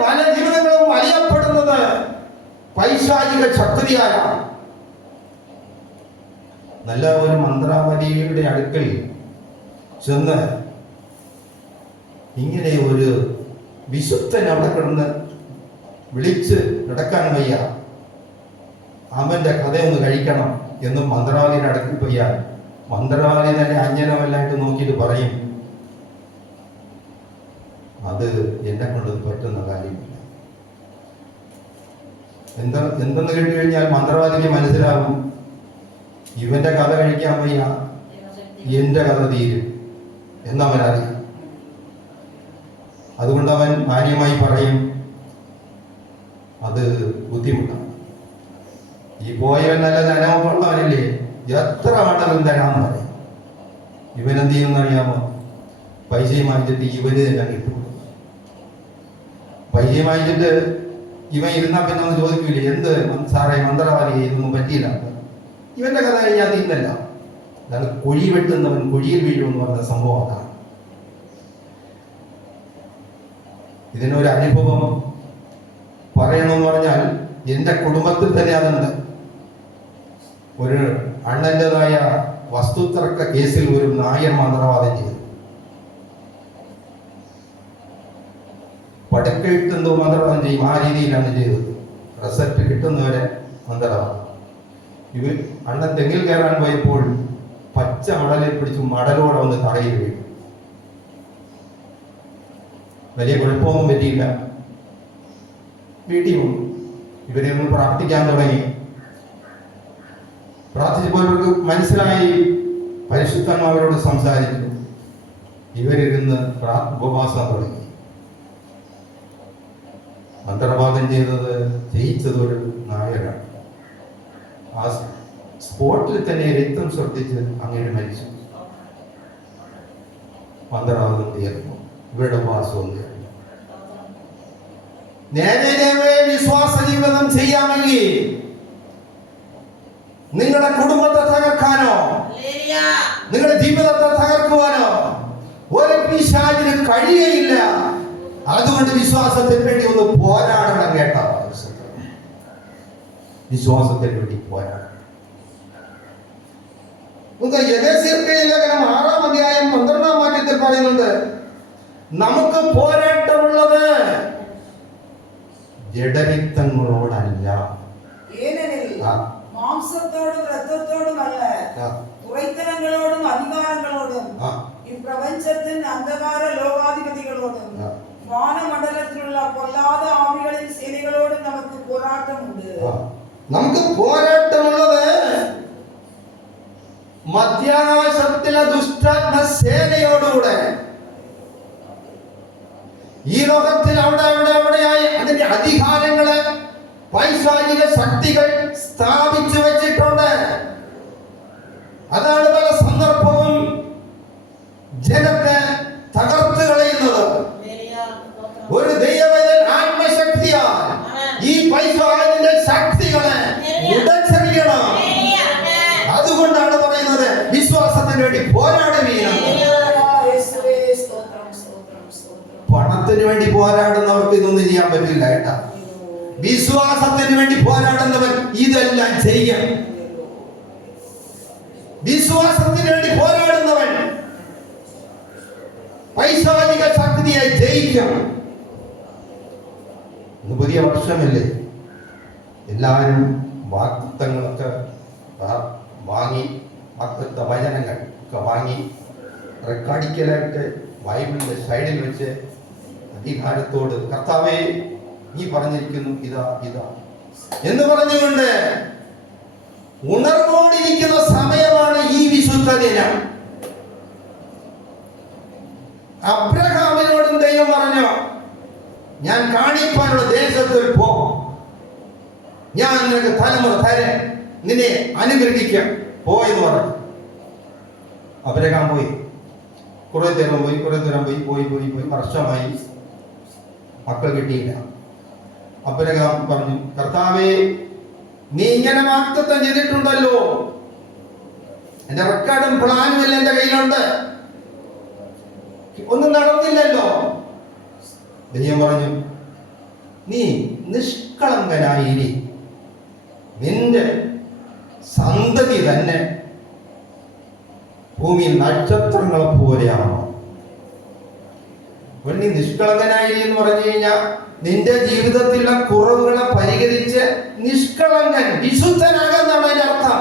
പല ജീവിതങ്ങളും വലിയപ്പെടുന്നത് പൈശാചിക ശക്തിയാലാണ്. നല്ല ഒരു മന്ത്രാവലിയുടെ അടുക്കൽ ചെന്ന് ഇങ്ങനെ ഒരു വിശുദ്ധൻ അവിടെ കിടന്ന് വിളിച്ച് നടക്കാൻ വയ്യ, അവന്റെ കഥയൊന്ന് കഴിക്കണം എന്ന് മന്ത്രവാദിയുടെ അടുക്കൽ പോയാൽ മന്ത്രവാദി തന്നെ അഞ്ജനമല്ലായിട്ട് നോക്കിയിട്ട് പറയും, അത് എന്നെ കൊണ്ട് പറ്റുന്ന കാര്യമില്ല. എന്തെന്ന് കേട്ട് കഴിഞ്ഞാൽ മന്ത്രവാദിക്ക് മനസ്സിലാകും, ഇവന്റെ കഥ കഴിക്കാൻ വയ്യ, എന്റെ കഥ തീരും എന്നവനറിയാം. അതുകൊണ്ട് അവൻ മാന്യമായി പറയും, അത് ബുദ്ധിമുട്ടാണ്. ഈ പോയവൻ നല്ല ധനമുള്ളവനല്ലേ, എത്ര വേണമെങ്കിലും തരാമെന്ന് പറയും. ഇവനെന്ത് ചെയ്യുമെന്നറിയാമോ? പൈസയും വാങ്ങിച്ചിട്ട് ഇവന് തന്നെ കിട്ടും. പൈസയും വാങ്ങിച്ചിട്ട് ഇവൻ ഇരുന്നാൽ പിന്നെ ഒന്ന് ചോദിക്കൂലേ, എന്ത് സാറേ മന്ത്രവാദി ഇതൊന്നും പറ്റിയില്ല, ഇവന്റെ കഥ കഴിഞ്ഞാൽ തീർന്നല്ല. അതാണ് കുഴി വെട്ടുന്നവൻ കുഴിയിൽ വീഴുമെന്ന് പറഞ്ഞ സംഭവം. അതാണ് ഇതിനൊരു അനുഭവം പറയണമെന്ന് പറഞ്ഞാൽ എൻ്റെ കുടുംബത്തിൽ തന്നെ അതുണ്ട്. ഒരു അണ്ണൻ്റെതായ വസ്തുതർക്ക കേസിൽ ഒരു നായർ മന്ത്രവാദം ചെയ്തു. പടക്കയിട്ട് എന്തോ മന്ത്രവാദം ചെയ്യും, ആ രീതിയിലാണ് ചെയ്തത്. റിസൾട്ട് കിട്ടുന്നവരെ മന്ത്രവാദം. അണ്ണൻ തെങ്ങിൽ കയറാൻ പോയപ്പോൾ പച്ച മടലിൽ പിടിച്ച് മടലോടെ ഒന്ന് തറയിൽ വീഴും. വലിയ കുഴപ്പമൊന്നും പറ്റിയില്ല, വീട്ടിൽ വന്നു. ഇവരെയൊന്ന് പ്രാർത്ഥിക്കാൻ തുടങ്ങി. പ്രാർത്ഥിച്ചപ്പോൾ ഇവർക്ക് മനസ്സിലായി, പരിശുദ്ധന്മാരോട് സംസാരിച്ചു. ഇവരിരുന്ന് ഉപവാസം തുടങ്ങി. മന്ത്രവാദം ചെയ്യിച്ചത് ഒരു നായരാണ്. ആ സ്പോട്ടിൽ തന്നെ രക്തം ശ്രദ്ധിച്ച് അങ്ങനെ മരിച്ചു. മന്ത്രവാദം തീർന്നു, ഇവരുടെ ഉപവാസവും തീർന്നു. നേരെ വിശ്വാസ ജീവിതം ചെയ്യാമെങ്കിൽ നിങ്ങളുടെ കുടുംബത്തെ തകർക്കാനോ നിങ്ങളുടെ ജീവിതത്തെ തകർക്കുവാനോ ഒരു പിശാചിന് കഴിയയില്ല. അതുകൊണ്ട് വിശ്വാസത്തിന് വേണ്ടി ഒന്ന് പോരാടണം. കേട്ടോ, വിശ്വാസത്തിന് വേണ്ടി പോരാടണം. എഫെസ്യർക്കെഴുതിയ ലേഖനം 6-ാം അധ്യായം 12-ാം വാക്യത്തിൽ പറയുന്നുണ്ട്, നമുക്ക് പോരാട്ടമുള്ളത് ജഡരക്തങ്ങളോടല്ല, ഏനനിൽ മാംസത്തോടും രക്തത്തോടുമല്ല, തുറൈത്തരങ്ങളോടും അധികാരങ്ങളോടും ഈ പ്രപഞ്ചത്തിൻ അന്ധകാര ലോകാധിപതികളോടും വാനമണ്ഡലത്തിലുള്ള പൊല്ലാത ആവികളിൽ സേനകളോടും നമുക്ക് പോരാട്ടമുണ്ട്. നമുക്ക് പോരാട്ടമുള്ളത് മധ്യാകാശത്തിലെ ദുഷ്ടാത്മ സേനയോടുകൂടെ. ഈ ലോകത്തിൽ അവിടെയായി അതിന്റെ അധികാരങ്ങളെ പൈശാചിക ശക്തികൾ സ്ഥാപിച്ചു വെച്ചിട്ടുണ്ട്. അതാണ് പല സന്ദർഭവും ജനത്തെ തകർത്ത് കളയുന്നത്. ഒരു ദൈവവേദൻ ആത്മശക്തിയാൽ ഈ പൈശാചിന്റെ ശക്തികളെ ഉടച്ചെറിയണം. അതുകൊണ്ടാണ് പറയുന്നത് വിശ്വാസത്തിന് വേണ്ടി പോരാടുകയാണ്. പണത്തിന് വേണ്ടി പോരാടുന്നവർക്ക് ഇതൊന്നും ചെയ്യാൻ പറ്റില്ല കേട്ടാ. വിശ്വാസത്തിന് വേണ്ടി പോരാടുന്നവൻ ഇതെല്ലാം ചെയ്യും. വിശ്വാസത്തിന് വേണ്ടി പോരാടുന്നവൻ പൈശാചിക ശക്തിയെ ജയിക്കും. ഇന്ന് പുതിയ വർഷമല്ലേ, എല്ലാവരും വാഗ്ദത്തങ്ങളൊക്കെ വാങ്ങി, വാഗ്ദത്ത വചനങ്ങൾ ഒക്കെ വാങ്ങി റെക്കോർഡിക്കലായിട്ട് ബൈബിളിന്റെ സൈഡിൽ വെച്ച് അധികാരത്തോട് കർത്താവേ നീ പറഞ്ഞിരിക്കുന്നു ഇതാ എന്ന് പറഞ്ഞുകൊണ്ട് ഉണർവോടിരിക്കുന്ന സമയമാണ് ഈ വിശുദ്ധ ദിനം. അബ്രഹാമിനോടും ദൈവം പറഞ്ഞു, ഞാൻ കാണിപ്പാനുള്ള ദേശത്തിൽ പോ, ഞാൻ നിനക്ക് തലമുറ തരാം, നിന്നെ അനുഗ്രഹിക്കാം, പോയെന്ന് പറഞ്ഞു. അബ്രഹാം പോയി. കുറെ നേരം പോയി വർഷമായി, മക്കൾ കിട്ടിയില്ല. അബ്രഹാം പറഞ്ഞു, കർത്താവേ നീ ഇങ്ങനെ വാഗ്ദത്തം ചെയ്തിട്ടുണ്ടല്ലോ, എന്റെ റെക്കോർഡും പ്ലാനും എല്ലാം എന്റെ കയ്യിലുണ്ട്, ഒന്നും നടന്നില്ലല്ലോ. ദൈവം പറഞ്ഞു, നീ നിഷ്കളങ്കനായി, നിന്റെ സന്തതി തന്നെ ഭൂമിയിൽ നക്ഷത്രങ്ങളെ പോലെയാണോ. നീ നിഷ്കളങ്കനായി എന്ന് പറഞ്ഞു കഴിഞ്ഞാൽ നിന്റെ ജീവിതത്തിലുള്ള കുറവുകളെ പരിഹരിച്ച് നിഷ്കളങ്കൻ വിശുദ്ധനാകുന്നതാണ് അതിന്റെ അർത്ഥം.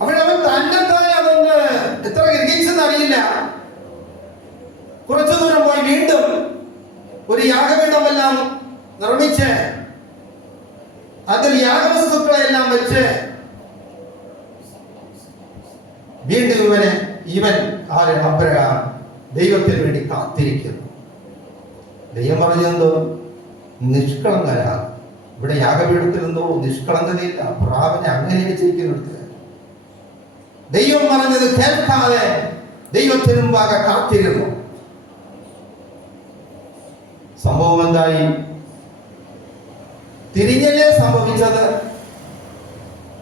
അവൻ തന്നെത്താൻ അതൊന്ന് എത്ര ഗ്രഹിച്ചെന്ന് അറിയില്ല. കുറച്ചു ദൂരം പോയി വീണ്ടും ഒരു യാഗപീഠമെല്ലാം നിർമ്മിച്ച് അതിൽ യാഗവസ്തുക്കളെല്ലാം വെച്ച് വീണ്ടും ഇവൻ അബ്രഹാം ദൈവത്തിന് വേണ്ടി കാത്തിരിക്കുന്നു. ദൈവം പറഞ്ഞെന്തോ നിഷ്കളങ്കനാ. ഇവിടെ യാഗപീഠത്തിൽ എന്തോ നിഷ്കളങ്കതയില്ല. അബ്രഹാമിനെ അങ്ങനെ വെച്ചിരിക്കുന്നിടത്ത് ദൈവം പറഞ്ഞത് കേൾക്കാതെ ദൈവത്തിന് മുമ്പാകെ കാത്തിരുന്നു. സംഭവം എന്തായി? തിരിഞ്ഞല്ലേ സംഭവിച്ചത്.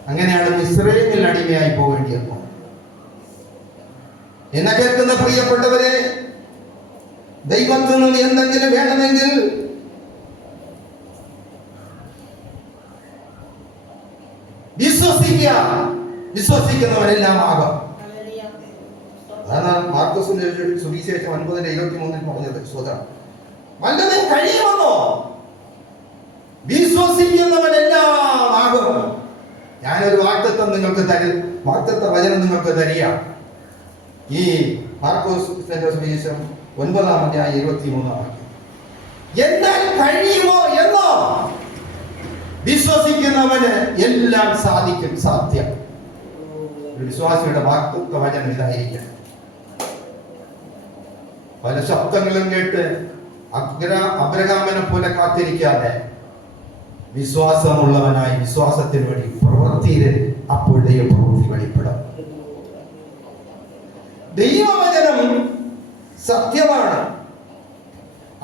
അങ്ങനെയാണ് ഇസ്രായേലിൽ അടിമയായി പോകേണ്ടി വന്നു. എന്നെ കേൾക്കുന്ന പ്രിയപ്പെട്ടവരെ, ദൈവത്തിൽ നിന്ന് എന്തെങ്കിലും വേണമെങ്കിൽ വിശ്വസിക്കുന്നവരെല്ലാം ആകാം. അതാണ് മാർക്കോസിന്റെ സുവിശേഷം 9:23 പറഞ്ഞത്. സ്വതം വല്ലതും കഴിയുമെന്നോ? വിശ്വസിക്കുന്നവനെല്ലാം ആകും. ഞാനൊരു വാഗ്ദത്തം നിങ്ങൾക്ക് വാഗ്ദത്ത വചനം നിങ്ങൾക്ക് തരിക. ഈ മാർക്കോസിന്റെ സുവിശേഷം 9-ാം അധ്യായം 23 എന്നാൽ കഴിയുമോ എന്നോ? വിശ്വസിക്കുന്നവന് എല്ലാം സാധിക്കും. സാധ്യം. ഒരു വിശ്വാസിയുടെ വാഗ്ദത്ത വചനം ഇതായിരിക്കണം. പല ശബ്ദങ്ങളും കേട്ട് അബ്രഹാമിനെ പോലെ കാത്തിരിക്കാതെ വിശ്വാസമുള്ളവനായി വിശ്വാസത്തിന് വേണ്ടി പ്രവൃത്തിയിൽ അപ്പോൾ ദൈവപ്രവൃത്തി വെളിപ്പെടും. ദൈവവചനം സത്യമാണ്,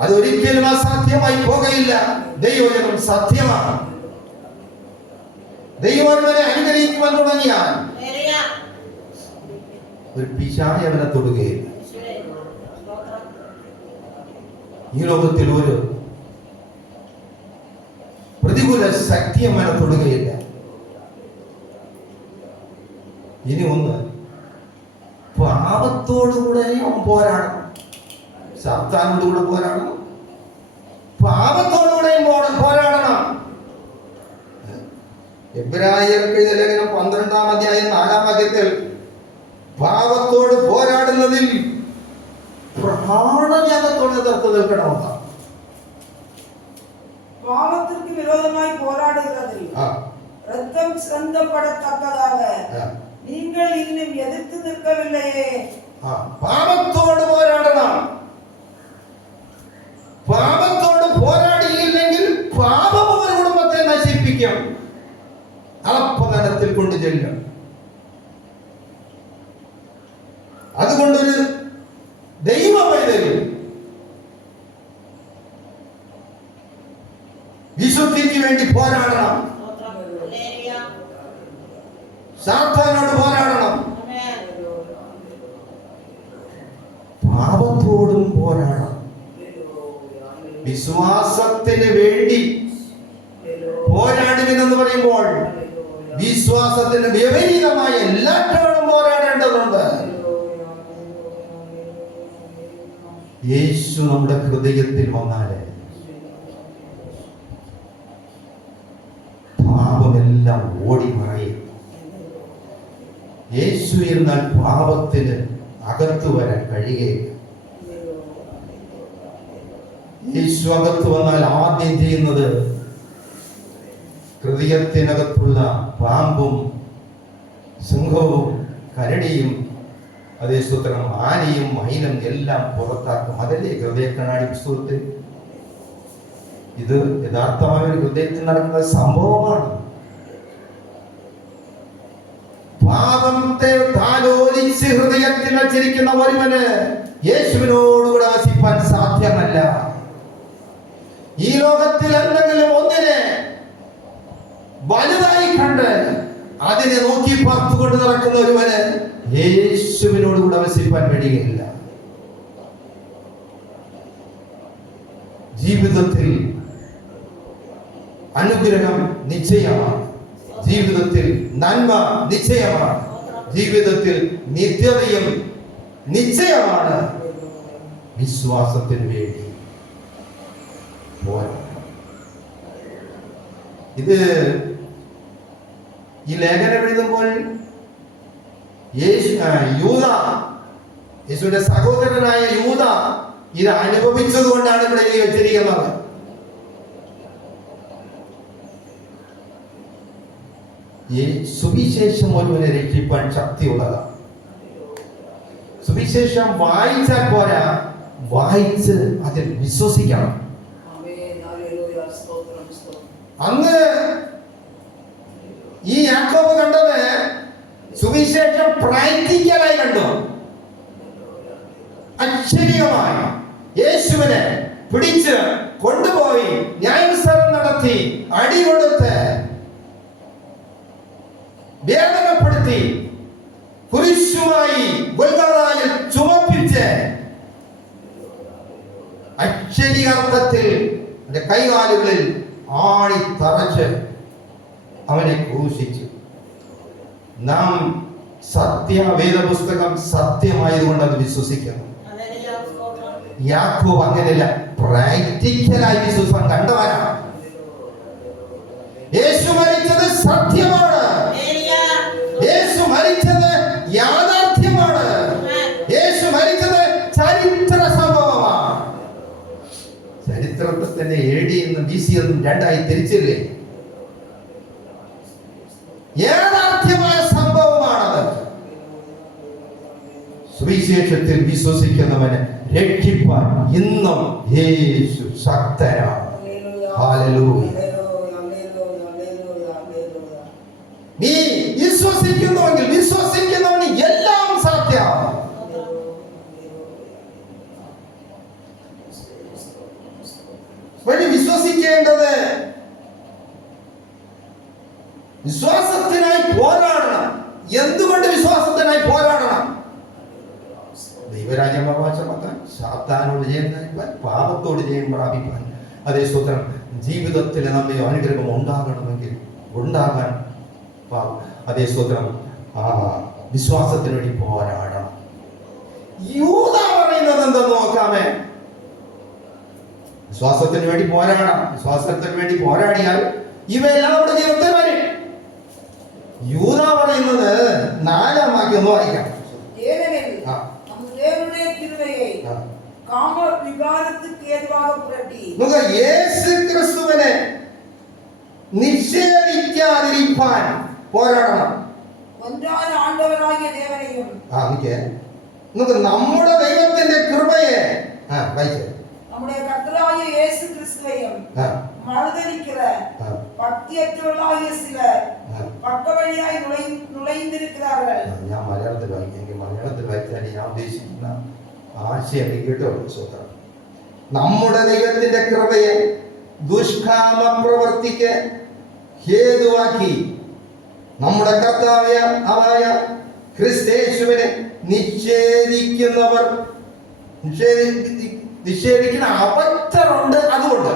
അതൊരിക്കലും അസാധ്യമായി പോകയില്ല. ദൈവവചനം സത്യമാണ്. ദൈവം അനുഗ്രഹിക്കുവാൻ തുടങ്ങിയാൽ ഒരു പിശാച് അവനെ തൊടുകയില്ല. യേശുവേ, സ്തോത്രം. ഈ ലോകത്തിൽ ഒരു പ്രതികൂല ശക്തി അവനെ തൊടുകയില്ല. ഇനി ഒന്ന്, പാപത്തോടുകൂടെ അവൻ പോരാടണം. സാത്താനോടുകൂടെ പോരാടണം, പാപത്തോടുകൂടെയും പോരാടണം. എബ്രായർക്ക് എഴുതിയ ലേഖനം 12-ാം അധ്യായം 4-ാം വാക്യത്തിൽ പാപത്തോട് പോരാടുന്നതിൽ പ്രാണത്യാഗത്തോടെ എതിർത്ത് നിൽക്കണമെന്നാണ്. பாவத்திற்கு விரோதமாய் போராடுகிறதில் ரத்தம் சிந்தப்படத்தக்கதாக நீங்கள் இன்னும் எதிர்த்து நிற்கவில்லையே. പാപത്തോട് പോരാടണം. പാപത്തോട് പോരാടിയില്ലെങ്കിൽ പാപം ഒരു കുടുംബത്തെ നശിപ്പിക്കും, അളപ്പതനത്തിൽ കൊണ്ടു ചെല്ലും. അതുകൊണ്ടൊരു ദൈവ പൈതൽ വിശുദ്ധിക്ക് വേണ്ടി പോരാടണം. സ്തോത്രം. ഹല്ലേലൂയ. സാത്താനോട് പോരാടണം, ആമേൻ. പാപത്തോടും പോരാടണം. വിശ്വാസത്തിന് വേണ്ടി പോരാടുവിനെന്ന് പറയുമ്പോൾ വിശ്വാസത്തിന് വിപരീതമായ എല്ലാറ്റോടും പോരാടേണ്ടതുണ്ട്. യേശു നമ്മുടെ ഹൃദയത്തിൽ വന്നാല് പാപമെല്ലാം ഓടി മറയും. യേശു എന്നാൽ പാപത്തിന് അകത്തു വരാൻ കഴിയുകയില്ല. യേശു അകത്ത് വന്നാൽ ആദ്യം ചെയ്യുന്നത് ഹൃദയത്തിനകത്തുള്ള പാമ്പും സിംഹവും കരടിയും അതേ സൂത്രം ആനയും മൈനും എല്ലാം പുറത്താക്കും. അതല്ലേ ഹൃദയ കണ്ണാടി പുസ്തകത്തിൽ. ഇത് യഥാർത്ഥമായ ഒരു ഹൃദയത്തിൽ നടക്കുന്ന സംഭവമാണ്. പാപത്തെ താലോലിച്ച് ഹൃദയത്തിൽ വച്ചിരിക്കുന്ന ഒരുവന് യേശുവിനോടുകൂടെ വസിപ്പാൻ സാധ്യമല്ല. ഈ ലോകത്തിൽ എന്തെങ്കിലും ഒന്നിനെ വലുതായി കണ്ട് അതിനെ നോക്കി പാർത്തുകൊണ്ട് നടക്കുന്ന ഒരുവന് യേശുവിനോടുകൂടെ വസിപ്പാൻ കഴിയുകയില്ല. ജീവിതത്തിൽ അനുഗ്രഹം നിശ്ചയമാണ്, ജീവിതത്തിൽ നന്മ നിശ്ചയമാണ്, ജീവിതത്തിൽ നിത്യതയും നിശ്ചയമാണ്. വിശ്വാസത്തിന് വേണ്ടി പോരാടണം. ഇത് ഈ ലേഖനം എഴുതുമ്പോൾ യേശുവിന്റെ സഹോദരനായ യൂദ ഇത് അനുഭവിച്ചത് കൊണ്ടാണ് ഇവിടെ എഴുതി വെച്ചിരിക്കുന്നത്. ഈ സുവിശേഷം ഒരുവനെ രക്ഷിപ്പാൻ ശക്തിയുള്ളതാണ്. സുവിശേഷം വായിച്ചാൽ പോരാ, വായിച്ച് അതിൽ വിശ്വസിക്കണം. അന്ന് ഈ യാക്കോബ് കണ്ടത് സുവിശേഷം പ്രാക്ടിക്കലായി കണ്ടു. അക്ഷരീയമായി യേശുവിനെ പിടിച്ച് കൊണ്ടുപോയി ന്യായവിസ്താരം നടത്തി, അടി കൊടുത്ത് വേദനപ്പെടുത്തി, കുരിശുമായി ഗൊൽഗോഥായിൽ ചുമപ്പിച്ച് അക്ഷരീയാർത്ഥത്തിൽ കൈകാലുകളിൽ ആണി തറച്ച് അവനെ ക്രൂശിച്ചു. നാം സത്യവേദ പുസ്തകം സത്യമായതുകൊണ്ട് അത് വിശ്വസിക്കുന്നു. ഹല്ലേലൂയ. സ്തോത്രം. യാക്കോബ് അങ്ങനെയല്ല, പ്രാക്ടിക്കലായി വിശ്വാസം കണ്ടവനാണ്. യേശു മരിച്ചത് സത്യമാണ്, ഹല്ലേലൂയ. യേശു മരിച്ചത് യാഥാർത്ഥ്യമാണ്, യേശു മരിച്ചത് ചരിത്ര സംഭവമാണ്. ചരിത്രത്തിൽ തന്നെ AD എന്നും BC എന്നും രണ്ടായി തിരിച്ചില്ലേ? യാഥാർത്ഥ്യമായ സംഭവമാണത്. സുവിശേഷത്തിൽ വിശ്വസിക്കുന്നവനെ രക്ഷിപ്പാൻ ഇന്നും യേശു ശക്തനാണ്. ഹല്ലേലൂയ. നീ വിശ്വസിക്കുന്നുവെങ്കിൽ വിശ്വസിക്കുന്നവന് എല്ലാം സാധ്യമാണ്. വഴി വിശ്വസിക്കേണ്ടത് വിശ്വാസത്തിനായി പോരാടണം. എന്തുകൊണ്ട് വിശ്വാസത്തിനായി പോരാടണം? സാത്താനോട് ജയം നയിപ്പാൻ, പാപത്തോട് ജയം പ്രാപിപ്പാൻ. അതേ സ്തോത്രം. ജീവിതത്തിൽ നമ്മെ അനുഗ്രഹം ഉണ്ടാകണമെങ്കിൽ ഉണ്ടാകാൻ അതേ സ്തോത്രം വിശ്വാസത്തിന് വേണ്ടി പോരാടണം. യൂദ പറയുന്നത് എന്തെന്ന് നോക്കാമേ. വിശ്വാസത്തിന് വേണ്ടി പോരാടണം. വിശ്വാസത്തിന് വേണ്ടി പോരാടിയാൽ ഇവയെല്ലാം നമ്മുടെ ജീവിതത്തിൽ വരും. യൂദ പറയുന്നത് 4-ാം വാക്യം ഒന്ന് വായിക്കാം. യേശു ക്രിസ്തുവിനെ നിഷേധിക്കാതിരിക്കാൻ പോരാടണം. നമ്മുടെ ദൈവത്തിന്റെ കൃപയെ നമ്മുടെ കർത്താവായ യേശു ക്രിസ്തുവെയും மறுதலிக்கிற பக்தியற்றவர்களாகிய சிலர் பக்க வழியாய் நுழைந்திருக்கிறார்கள். ഞാൻ മലയാളത്തിൽ വായിക്കാം. എനിക്ക് മലയാളത്തിൽ വായിച്ചാൽ ഞാൻ ഉദ്ദേശിക്കുന്ന ആശയം കേട്ടോ. സ്വന്തം നമ്മുടെ ദൈവത്തിന്റെ കൃപയെ ദുഷ്കാമ പ്രവർത്തിക്ക് ഹേതുവാക്കി നമ്മുടെ കർത്താവായ ക്രിസ്തേശുവിനെ നിഷേധിക്കുന്ന അബദ്ധരുണ്ട്. അതുകൊണ്ട്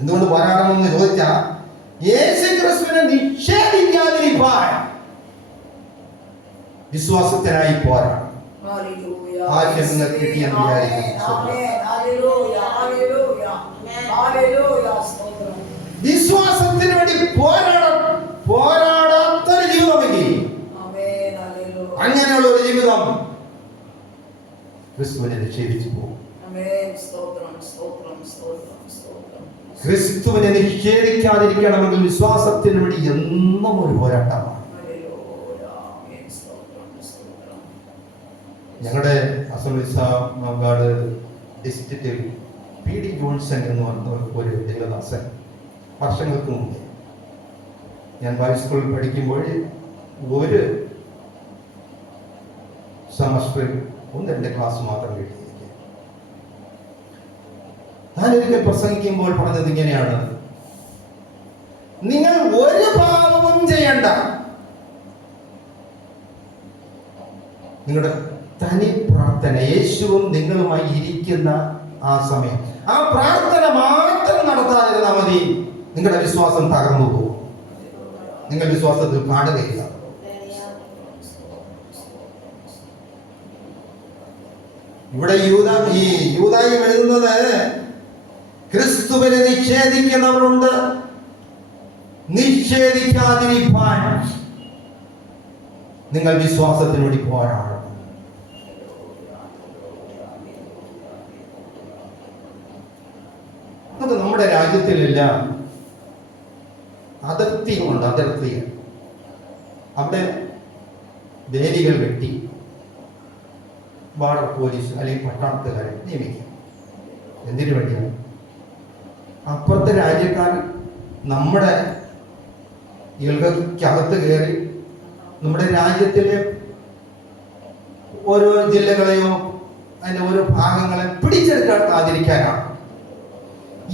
എന്തുകൊണ്ട് പോരാടണമെന്ന് ചോദിച്ചാൽ യേശു ക്രിസ്തുവിനെ നിഷേധിക്കാതിരിക്കാൻ വിശ്വാസത്തിനായി പോരാടണം. ആശയം നിങ്ങൾക്ക് കിട്ടിയെന്ന് വിശ്വാസത്തിന് വേണ്ടി പോരാടാത്തൊരു ജീവിതമെങ്കിൽ അങ്ങനെയുള്ള ഒരു ജീവിതം ക്രിസ്തുവിനെ നിഷേധിച്ചു പോകും. ക്രിസ്തുവിനെ നിഷേധിക്കാതിരിക്കണമെങ്കിൽ വിശ്വാസത്തിന് വേണ്ടി എന്നും ഒരു പോരാട്ടമാണ്. ഞങ്ങളുടെ അസംബ്ലീസ് മങ്കാട് ഡിസ്ട്രിക്റ്റിൽ പി.ഡി. ജോൺസൺ എന്ന് പറഞ്ഞ ഒരു ദേവദാസൻ വർഷങ്ങൾക്ക് മുമ്പ് ഞാൻ ഹൈസ്കൂളിൽ പഠിക്കുമ്പോൾ ഒരു സെമസ്റ്ററിൽ 1-2 ക്ലാസ് മാത്രം കിട്ടിയിരിക്കുക. ഞാനൊരിക്കൽ പ്രസംഗിക്കുമ്പോൾ പറഞ്ഞത് ഇങ്ങനെയാണ്: നിങ്ങൾ ഒരു പാപവും ചെയ്യണ്ട. നിങ്ങളുടെ തനി പ്രാർത്ഥന, യേശുവും നിങ്ങളുമായി ഇരിക്കുന്ന ആ സമയം, ആ പ്രാർത്ഥന മാത്രം നടത്താതിരുന്നാൽ മതി. നിങ്ങളുടെ വിശ്വാസം തകർന്നു പോകും. നിങ്ങൾ വിശ്വാസത്തിൽ കാണുകയില്ല. ഇവിടെ യൂദായി എഴുതുന്നത് ക്രിസ്തുവിനെ നിഷേധിക്കുന്നവരുണ്ട്. നിഷേധിക്കാതിരിക്കാൻ നിങ്ങൾ വിശ്വാസത്തിന് വേണ്ടി പോരാടണം. അത് നമ്മുടെ രാജ്യത്തിലെല്ലാം അതിർത്തികളുണ്ട്. അതിർത്തികൾ അവിടെ വേലികൾ വെട്ടി ബോർഡർ പോലീസ് അല്ലെങ്കിൽ പട്ടാളത്തുകാരെ നിയമിക്കും. എന്തിനു വേണ്ടിയാണ്? അപ്പുറത്തെ രാജ്യക്കാരൻ നമ്മുടെ ഇൽക്കകത്ത് കയറി നമ്മുടെ രാജ്യത്തിലെ ഓരോ ജില്ലകളെയോ അതിൻ്റെ ഓരോ ഭാഗങ്ങളെ പിടിച്ചെടുക്കാതിരിക്കാനാണ്.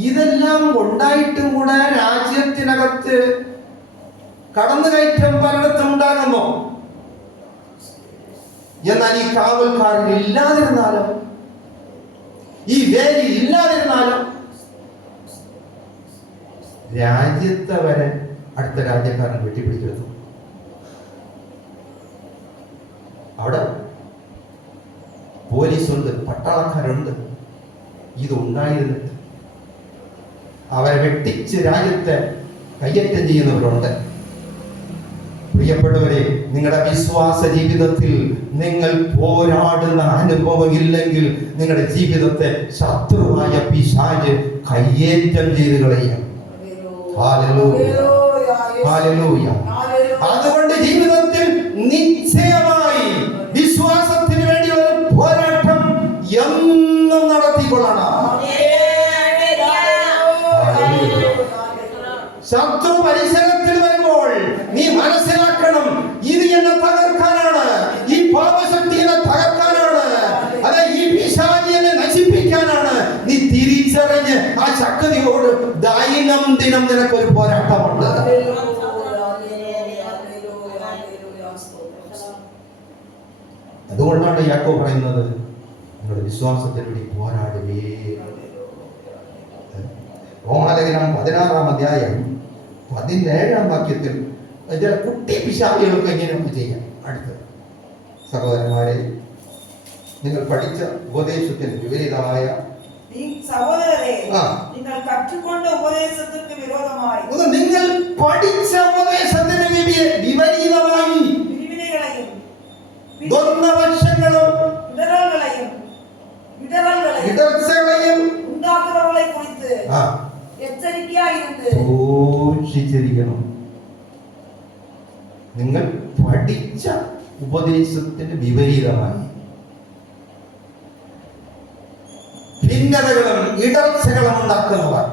ഇതെല്ലാം ഉണ്ടായിട്ടും കൂടെ രാജ്യത്തിനകത്ത് കടന്നുകയറ്റം പലയിടത്തും ഉണ്ടാകുന്നു. എന്നാൽ ഈ കാവൽക്കാരൻ ഇല്ലാതിരുന്നാലും, ഈ വേലി ഇല്ലാതിരുന്നാലും രാജ്യത്തെ വരെ അടുത്ത രാജ്യക്കാരൻ വെട്ടിപ്പിടിച്ചെടുത്തു. അവിടെ പോലീസുണ്ട്, പട്ടാളക്കാരുണ്ട്. ഇതുണ്ടായിരുന്നിട്ട് അവരെ വെട്ടിച്ച് രാജ്യത്തെ കയ്യേറ്റം ചെയ്യുന്നവരുണ്ട്. പ്രിയപ്പെട്ടവരെ, നിങ്ങളുടെ വിശ്വാസ ജീവിതത്തിൽ നിങ്ങൾ പോരാടുന്ന അനുഭവം ഇല്ലെങ്കിൽ നിങ്ങളുടെ ജീവിതത്തെ ശത്രുവായ പിശാച് കയ്യേറ്റം ചെയ്ത് കളയും. Hallelujah, hallelujah. അതുകൊണ്ട് ജീവിതത്തിൽ നിശ്ചയമായി വിശ്വാസത്തിന് വേണ്ടിയുള്ള പോരാട്ടം എന്നും നടത്തിക്കൊള്ളണം. ശത്രു പരിസരത്തിൽ വരുമ്പോൾ നീ മനസ്സിലാക്കണം, ഇത് എന്നെ തകർക്കാനാണ്, ഈ പാപശക്തി എന്നെ തകർക്കാനാണ്, അതെ ഈ പിശാചിനെ നശിപ്പിക്കാനാണ്. നീ തിരിച്ചറിഞ്ഞ് ആ ശക്തിയോട് ദൈനംദിനം നിനക്കൊരു പോരാട്ടമുണ്ട്. അതുകൊണ്ടാണ് യാക്കോബ് പറയുന്നത്, നിങ്ങളുടെ വിശ്വാസത്തിന് വേണ്ടി പോരാടുവേ. റോമാലേഖനം 16-ാം അധ്യായം 17-ാം വാക്യത്തിൽ ചില കുട്ടി പിശാചുകൾക്ക് എങ്ങനെയൊക്കെ ചെയ്യാം. അടുത്തത് സഹോദരന്മാരെ, നിങ്ങൾ പഠിച്ച ഉപദേശത്തിന് വിപരീതമായ സഹോദരരെ, ആ. നിങ്ങൾ കற்றுകൊണ്ട ഉപദേശത്തിற்கு വിരോധമായി നിങ്ങൾ പഠിച്ച ഉപദേശത്തിന് വിപരീതമായി പിരിവിനെകളെയും ദ്വന്ദ്വപക്ഷങ്ങളും ഇടർച്ചകളെയും ഉണ്ടാക്കുന്നവളെ കുറിച്ച് ആ എച്ചരിക്കയായിരുന്നു സൂക്ഷിച്ചിരിക്കണം. നിങ്ങൾ പഠിച്ച ഉപദേശത്തിന് വിപരീതമായി ഭിന്നതകളും ഇടർച്ചകളും ഉണ്ടാക്കുന്നവർ.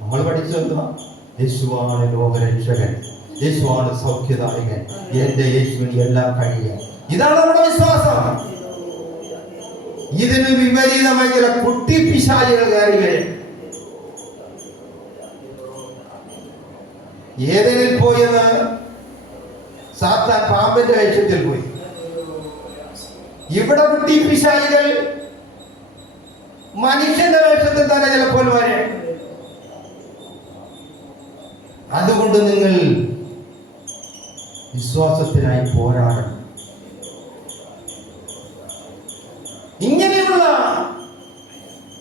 നമ്മൾ പഠിച്ചത് എന്തുവാ? യേശുവാണ് ലോകരക്ഷകൻ, യേശുവാണ് സൗഖ്യദായകൻ, എന്റെ യേശുവിന് എല്ലാം കഴിയാം. ഇതാണ് നമ്മുടെ വിശ്വാസം. ഇതിന് വിപരീതമായി ചില കുട്ടി പിശാചുകൾ കയറി വരും. ഏതെനിൽ പോയെന്ന് സാത്താൻ പാമ്പിന്റെ വേഷത്തിൽ പോയി. ഇവിടെ കുട്ടി പിശാചുകൾ മനുഷ്യന്റെ വേഷത്തിൽ തന്നെ ചിലപ്പോൾ വരെ. അതുകൊണ്ട് നിങ്ങൾ വിശ്വാസത്തിനായി പോരാടണം. ഇങ്ങനെയുള്ള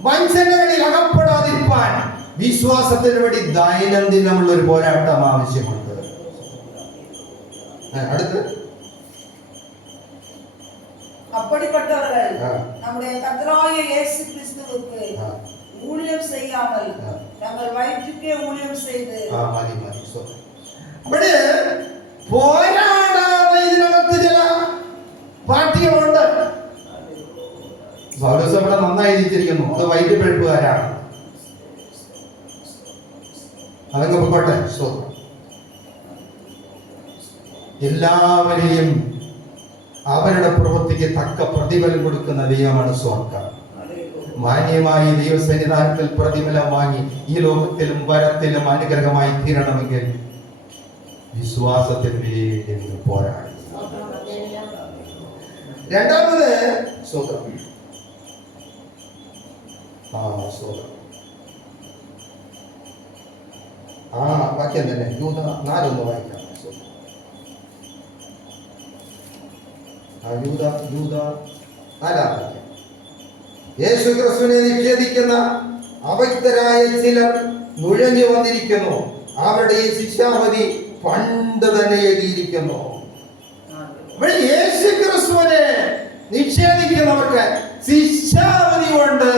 വഞ്ചനകളിൽ അകപ്പെടാതിരിക്കാൻ വിശ്വാസത്തിന് വേണ്ടി ദൈനംദിനമുള്ള ഒരു പോരാട്ടം ആവശ്യമുണ്ട്. അടുത്ത് அப்படிப்பட்டவர்கள் நம்முடைய கர்த்தராகிய இயேசு கிறிஸ்துவுக்கு ஊழியம் செய்யாமல் தங்கள் வயிற்றுக்கே ஊழியம் செய்து ഇവിടെ പോരാടാതെ ഇതിനകത്ത് ചില പാർട്ടികളുണ്ട്. പൗലോസ് ഇവിടെ നന്നായി തിരിച്ചിരിക്കുന്നു. അത് വൈദ്യപഴുപ്പുകാരാണ്. അതങ്ങ് പോട്ടെ. എല്ലാവരെയും അവരുടെ പ്രവൃത്തിക്ക് തക്ക പ്രതിഫലം കൊടുക്കുന്ന ദൈവമാണ് സ്വർഗ്ഗം. മാന്യമായി ദൈവസന്നിധാനത്തിൽ പ്രതിഫലം വാങ്ങി ഈ ലോകത്തിലും വരത്തിലും അനുഗ്രഹമായി തീരണമെങ്കിൽ വിശ്വാസത്തിന് വേണ്ടി പോരാടി. രണ്ടാമത് സ്വതം. വാക്യം തന്നെ യൂദ 4 വായിക്കാം. യേശു ക്രിസ്തുവിനെ നിഷേധിക്കുന്ന അവൈക്തരായ ചിലർ നുഴഞ്ഞു വന്നിരിക്കുന്നു. അവരുടെ ഈ ശിക്ഷാവധി പണ്ട് തന്നെ എഴുതിയിരിക്കുന്നു. യേശു ക്രിസ്തുവിനെ നിഷേധിക്കുന്നവർക്ക് ശിക്ഷാവധി കൊണ്ട്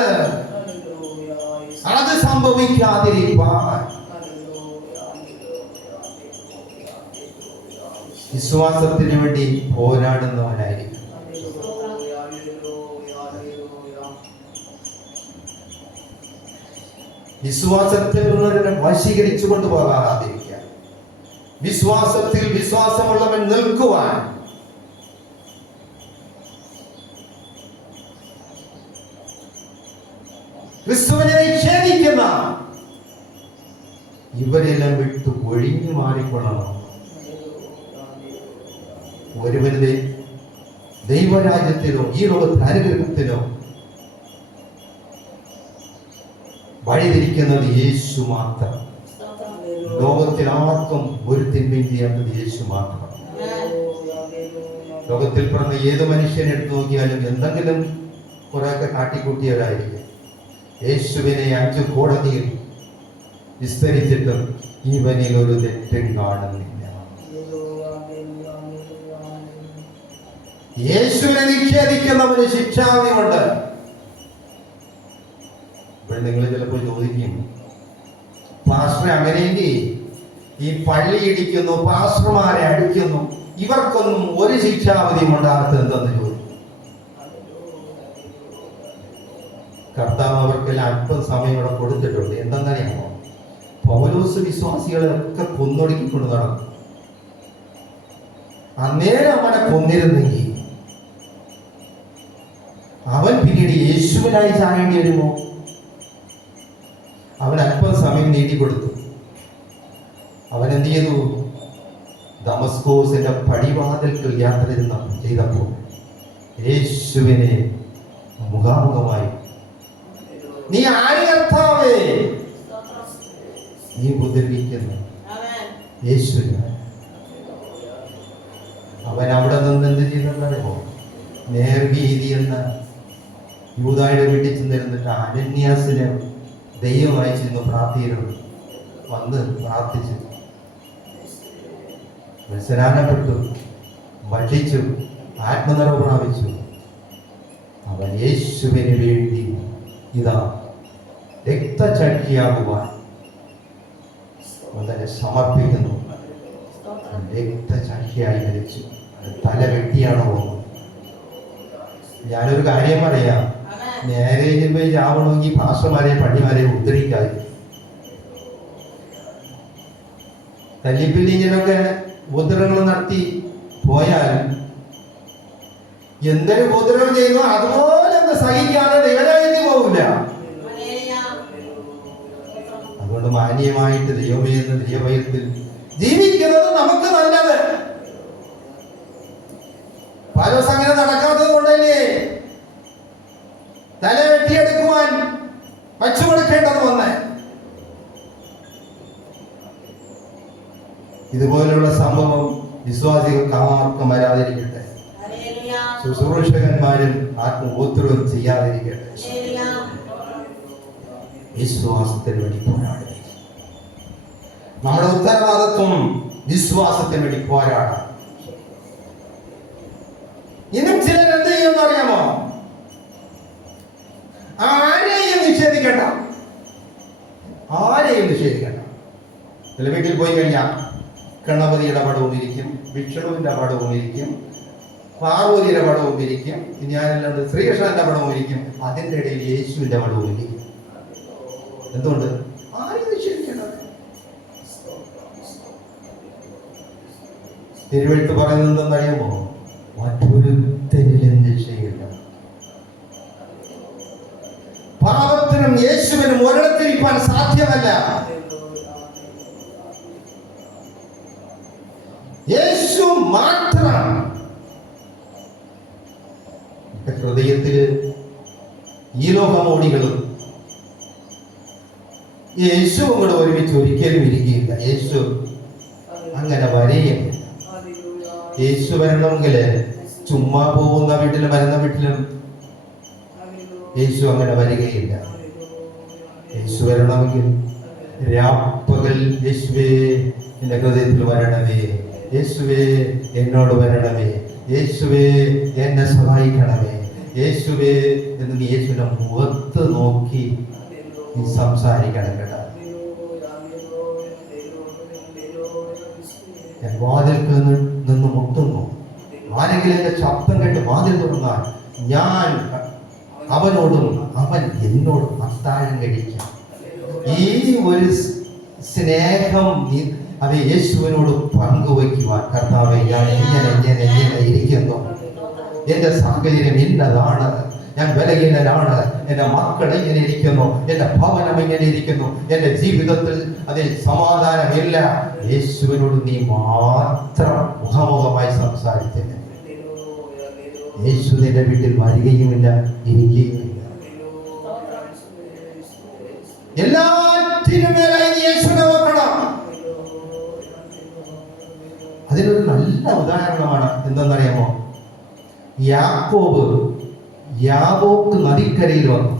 അത് സംഭവിക്കാതിരിക്കാൻ വിശ്വാസത്തിന് വേണ്ടി പോരാടുന്നവനായിരിക്കും. വിശ്വാസത്തിൽ നിന്നൊരു വശീകരിച്ചു കൊണ്ടുപോകാതിരിക്കുക. വിശ്വാസത്തിൽ വിശ്വാസമുള്ളവൻ നിൽക്കുവാൻ ക്രിസ്തുവിനെ നിഷേധിക്കുന്ന ഇവരെല്ലാം വിട്ടു ഒഴിഞ്ഞു മാറിക്കൊള്ളണം. ഒരുവരുടെ ദൈവരാജ്യത്തിലോ ഈ ലോകത്തെ അനുഗ്രഹത്തിലോ വഴിതിരിക്കുന്നത് യേശു മാത്രം. ലോകത്തിൽ ആർക്കും ഒരു തിന്മയും ചെയ്യാത്തത് യേശു മാത്രം. ലോകത്തിൽ പിറന്ന ഏത് മനുഷ്യനെ എടുത്തു നോക്കിയാലും എന്തെങ്കിലും കുറെയൊക്കെ കാട്ടിക്കൂട്ടിയവരായിരിക്കും. യേശുവിനെ 5 കോടതിയിൽ വിസ്തരിച്ചിട്ടും ഇവനിൽ ഒരു തെറ്റും കാണുന്നില്ല. യേശുവിനെ നിഷേധിക്കുന്നവന് ശിക്ഷാവിധിയുണ്ട്. ഇപ്പോൾ നിങ്ങൾ ചിലപ്പോൾ ചോദിക്കും, പാസ്റ്റർ അങ്ങനെയെങ്കിൽ ഈ പള്ളി ഇടിക്കുന്നു, പാസ്റ്റർമാരെ അടിക്കുന്നു, ഇവർക്കൊന്നും ഒരു ശിക്ഷാവിധിയും ഉണ്ടാകത്ത് എന്തെന്ന് ചോദിക്കും. കർത്താവ് അവർക്കെല്ലാം അല്പം സമയം ഇവിടെ കൊടുത്തിട്ടുണ്ട്. എന്തെന്നറിയാമോ? പൗലോസ് വിശ്വാസികളെയൊക്കെ കൊന്നൊടുക്കിക്കൊണ്ട് നടന്നു. അന്നേരം അവനെ കൊന്നിരുന്നെങ്കിൽ അവൻ പിന്നീട് യേശുവിനായി ചാകേണ്ടി വരുമോ? അവൻ അല്പം സമയം നീട്ടിക്കൊടുത്തു. അവൻ എന്ത് ചെയ്തു? ദമസ്കോസിന്റെ പടിവാതിൽക്കൽ യാത്ര ചെയ്തപ്പോൾ യേശുവിനെ നീ ആര് കർത്താവേ സ്തോത്രം. നീ ഉപദ്രവിക്കുന്നു? ആമേൻ. യേശുവിനെ. അവൻ അവിടെ നിന്ന് എന്ത് ചെയ്തെന്നറിയോ? നേർവീതി എന്ന യൂദായുടെ വീട്ടിൽ ചെന്നിരുന്നിട്ട് അനന്യാസിനെ ദൈവമായി ചെന്ന് പ്രാർത്ഥിയിരുന്നു. വന്ന് പ്രാർത്ഥിച്ചു, സ്നാനപ്പെട്ടു, ഭക്ഷിച്ചു, ആത്മനിറവ് പ്രാപിച്ചു. അവൻ യേശുവിന് വേണ്ടി ഇതാ രക്തസാക്ഷിയാകുവാൻ അവനെ സമർപ്പിക്കുന്നു. രക്തസാക്ഷിയായി മരിച്ചു. തല വെട്ടിയാണോ? ഞാനൊരു കാര്യം പറയാം, നേരെ പോയി ചാവണമെങ്കിൽ പാസ്റ്റർമാരെ പള്ളിമാരെ ഉദ്ധരിക്കാതെ തല്ലിപ്പില്ലിങ്ങനൊക്കെ ഉപദ്രവങ്ങൾ നടത്തി പോയാൽ എന്തൊരു ഉപദ്രവം ചെയ്യുന്നു അതുപോലെ ഒന്ന് സഹിക്കാതെ ദൈവരാജ്യത്തിൽ പോകില്ല. ഹല്ലേലൂയ. അതുകൊണ്ട് മാന്യമായിട്ട് ദൈവമേന്ന് ദൈവഭയത്തിൽ ജീവിക്കുന്നത് നമുക്ക് നല്ലത്. പലസ് അങ്ങനെ നടക്കാത്തത് കൊണ്ടല്ലേ തല വെട്ടിയെടുക്കുവാൻ വച്ചു കൊടുക്കേണ്ടത് വന്ന്. ഇതുപോലുള്ള സംഭവം വിശ്വാസികൾക്ക് ആർക്കും വരാതിരിക്കട്ടെ. ഹല്ലേലൂയ. ശുശ്രൂഷകന്മാരും ആർക്കും ഉപദ്രവം ചെയ്യാതിരിക്കട്ടെ. ഹല്ലേലൂയ. വിശ്വാസത്തിന് വേണ്ടി പോരാടുക. നമ്മുടെ ഉത്തരവാദിത്വം വിശ്വാസത്തിന് വേണ്ടി പോരാടാം. ഇന്നും ചിലർ എന്ത് ചെയ്യുമെന്ന് അറിയാമോ? ആരെയും നിഷേധിക്കണ്ട. ആരെയും നിഷേധിക്കണ്ട. ചില വീട്ടിൽ പോയി കഴിഞ്ഞാൽ ഗണപതിയുടെ പടവും ഇരിക്കും, വിഷ്ണുവിന്റെ പടവും ഇരിക്കും, പാർവതിയുടെ പടവും ഇരിക്കും, ഞാനെല്ലാം ശ്രീകൃഷ്ണന്റെ പടവും ഇരിക്കും, അതിൻ്റെ ഇടയിൽ യേശുവിന്റെ പടവും ഇരിക്കും. എന്തുകൊണ്ട്? ആരെയും നിഷേധിക്കേണ്ടത്. തിരുവെഴുത്ത് പറയുന്നത് എന്തെന്നറിയാമോ? മറ്റൊരുത്തരിലും രക്ഷയില്ല. പാപത്തിനും യേശുവിനും ഒരിടത്തിരിക്കാൻ സാധ്യമല്ല. യേശു മാത്രം. ഹൃദയത്തില് ഈ ലോകമോടികളും യേശുവും കൂടെ ഒരുമിച്ച് ഒരിക്കലും ഇരിക്കുകയില്ല. യേശു അങ്ങനെ വരെയില്ല. യേശു വരണമെങ്കിൽ ചുമ്മാ പോകുന്ന വീട്ടിലും വരുന്ന വീട്ടിലും യേശു അങ്ങനെ വരികയില്ല. യേശു വരണമെങ്കിൽ രാപ്പകൽ യേശുവേ എന്റെ ഹൃദയത്തിൽ വരണമേ, യേശുവേ എന്നോട് വരണമേ, യേശുവേ എന്നെ സഹായിക്കണമേ, യേശുവേ എന്ന് നീ യേശുവിന്റെ മുഖത്ത് നോക്കി നീ സംസാരിക്കണം കേട്ടോ. ഞാൻ വാതിൽക്ക് നിന്ന് മുട്ടുന്നു. ആരെങ്കിലും എന്റെ ശബ്ദം കേട്ട് വാതിൽ തുറന്നാൽ ഞാൻ അവനോടും അവൻ എന്നോടും അത്താഴം കഴിക്കാം. ഈ ഒരു സ്നേഹം അത് യേശുവിനോട് പങ്കുവയ്ക്കുവാൻ കർത്താവേ ഞാൻ എങ്ങനെ ഇരിക്കുന്നു, എന്റെ സാഹചര്യം ഇന്നതാണ്, ഞാൻ ബലഹീനനാണ്, എന്റെ മക്കൾ ഇങ്ങനെ ഇരിക്കുന്നു, എന്റെ ഭവനം ഇങ്ങനെ ഇരിക്കുന്നു, എന്റെ ജീവിതത്തിൽ അതിൽ സമാധാനമില്ല. യേശുവിനോട് നീ മാത്രം മുഖാമുഖമായി സംസാരിച്ചില്ല. യേശു നിന്റെ വീട്ടിൽ വരികയുമില്ല, ഇരിക്കുകയുമില്ല. എല്ലാറ്റിനും മേലായി യേശുവിനെ നോക്കണം. അതിനൊരു നല്ല ഉദാഹരണമാണ് എന്തെന്നറിയാമോ? യാക്കോബ് നദിക്കരയിൽ വന്നു.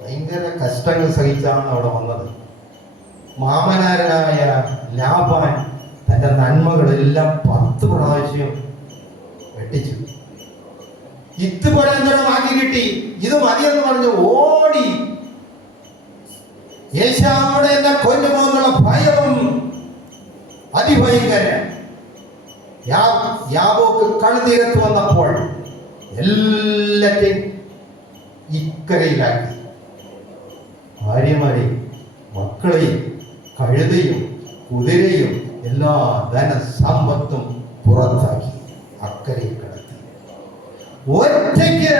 ഭയങ്കര കഷ്ടങ്ങൾ സഹിച്ചാണ് അവിടെ വന്നത്. മാമനാരനായ ലാബാൻ തന്റെ നന്മകളെല്ലാം 10 പ്രാവശ്യം വെട്ടിച്ചു. ഇത് പരന്തരമാക്കി കിട്ടി, ഇത് മതിയെന്ന് പറഞ്ഞ് ഓടി. യേശാവോടെ എന്നെ കൊല്ലുമോന്നുള്ള ഭയവും അതിഭയങ്കര. യാബോക്ക് കഴുതീരത്ത് വന്നപ്പോൾ എല്ലാറ്റിനും ഇക്കരയിലാക്കി. ഭാര്യമാരെയും മക്കളെയും കഴുതയും കുതിരയും എല്ലാ ധനസമ്പത്തും പുറത്താക്കി അക്കരയിൽ കിടത്തി. ഒറ്റയ്ക്ക്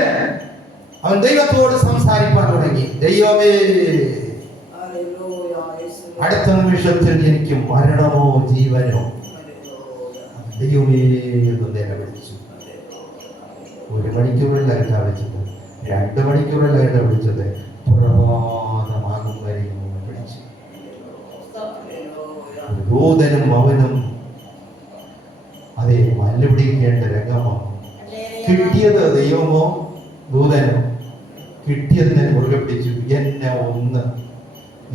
അവൻ ദൈവത്തോട് സംസാരിക്കാൻ തുടങ്ങി. ദൈവമേ, അടുത്ത നിമിഷത്തിൽ എനിക്ക് മരണമോ ജീവനോ, ദൈവമേ എന്ന് നിലവിളിച്ചു. 1 മണിക്കൂറിലല്ല വിളിച്ചത്, 2 മണിക്കൂറിലല്ല വിളിച്ചത്, സുപ്രഭാതമാകും വരെയും അവനെ പിടിച്ചു. ദൂതനും അവനും അതെ മല്ലുപിടിക്കേണ്ട രംഗമാണ്. കിട്ടിയത് ദൈവമോ ദൂതനോ? കിട്ടിയതിനെ മുറുകെ പിടിച്ചു. എന്നെ ഒന്ന്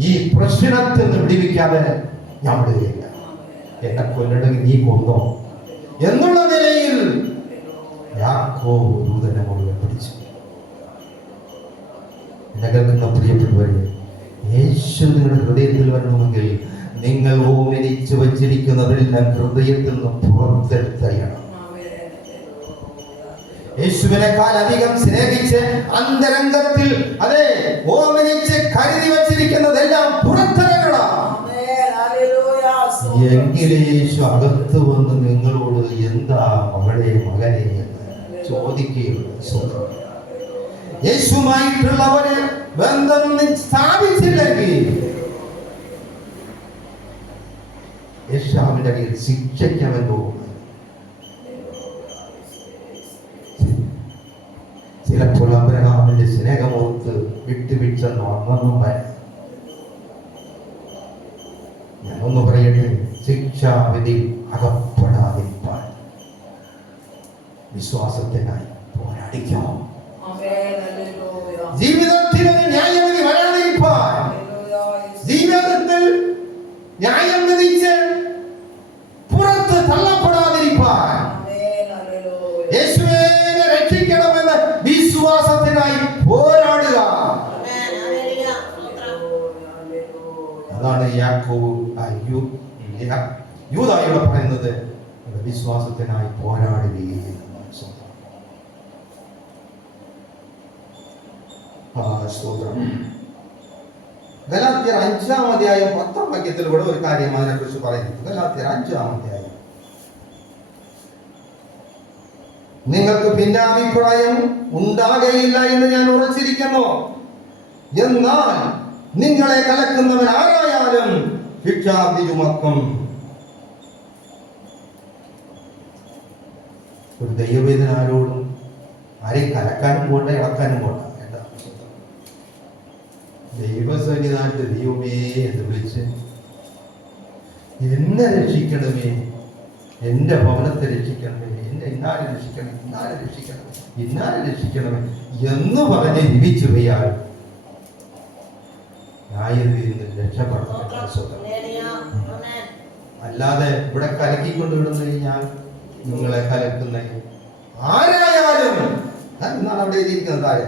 ഈ പ്രശ്നത്തിൽ നിന്ന് വിടിവിക്കാതെ ഞാൻ വിടുകയില്ല. എന്നെ കൊല്ലണമെങ്കിൽ നീ കൊന്നോ എന്നുള്ള നിലയിൽ യാക്കോബ് ദൂതനെ മുറുകെ പിടിച്ചു. എന്നെ പ്രിയപ്പെട്ടവരെ, യേശു നിങ്ങളുടെ ഹൃദയത്തിൽ വരണമെങ്കിൽ നിങ്ങൾ ഓമനിച്ചു വച്ചിരിക്കുന്നതെല്ലാം ഹൃദയത്തിൽ നിന്ന് പുറത്തെടുത്തയണം. യേശുവിനേക്കാൾ അധികം സ്നേഹിച്ച് അന്തരംഗത്തിൽ അതെ ഓമനിച്ച് കരുതി വച്ചിരിക്കുന്നതെല്ലാം പുറത്തിറങ്ങണം. എങ്കിൽ യേശു അകത്ത് വന്ന് നിങ്ങളോട് എന്താ മകളെ മകനെ എന്ന് ചോദിക്കുകയുള്ളൂ. യേശുമായിട്ടുള്ളവര് ബന്ധം സ്ഥാപിച്ചില്ലെങ്കിൽ യേശുവിന്റെ കയ്യിൽ ശിക്ഷയ്ക്കവൻ പോകും. ചിലപ്പോൾ അബ്രഹാമിന്റെ സ്നേഹമോർത്ത് വിട്ടുവീഴ്ചെന്ന് വന്നെന്നും വരാം. ഞാനൊന്ന് പറയട്ടെ, ശിക്ഷാവിധി അകപ്പെടാതിരിക്കാൻ വിശ്വാസത്തിനായി പോരാടിക്കാം. ജീവിതത്തിൽ ഒരു ന്യായവിധി വരാതിരിക്കാൻ, ജീവിതത്തിൽ ന്യായം വിധിച്ച് പുറത്ത് തള്ളപ്പെടാതിരിക്കാൻ, യേശുവിനെ രക്ഷിക്കണമെന്ന് വിശ്വാസത്തിനായി പോരാടുക. അതാണ് യാക്കോബ് യൂദായോട് പറയുന്നത്, വിശ്വാസത്തിനായി പോരാടുകയും. ഗലാത്യർ 5-ാം അധ്യായം 10-ാം വാക്യത്തിൽ കൂടെ ഒരു കാര്യം അതിനെ കുറിച്ച് പറയുന്നു. ഗലാത്യർ 5-ാം അധ്യായം. നിങ്ങൾക്ക് ഭിന്നാഭിപ്രായം ഉണ്ടാകയില്ല എന്ന് ഞാൻ ഉറച്ചിരിക്കുന്നു. എന്നാൽ നിങ്ങളെ കലക്കുന്നവൻ ആരായാലും ശിക്ഷാവിധി ചുമക്കും. ഒരു ദൈവവേദനാരോടും ആരെയും കലക്കാനും പോണ്ട, ഇളക്കാനും പോണ്ട. ദൈവസന്നിധാനത്തെ ദൈവമേ എന്ന് വിളിച്ച് എന്നെ രക്ഷിക്കണമേ, എൻ്റെ ഭവനത്തെ രക്ഷിക്കണമേ, എന്നെ ഇന്നാലെ രക്ഷിക്കണം, ഇന്നാലെ രക്ഷിക്കണം, ഇന്നാലെ രക്ഷിക്കണമേ എന്ന് പറഞ്ഞ് ജീവിച്ചു പോയാൽ ന്യായവിധിയിൽ നിന്ന് രക്ഷപ്പെടണം. അല്ലാതെ ഇവിടെ കലക്കിക്കൊണ്ട് വിടുന്നു കഴിഞ്ഞാൽ നിങ്ങളെ കലക്കുന്ന ആരായാലും എന്നാണ് അവിടെ എഴുതിയിരിക്കുന്നത്. താഴെ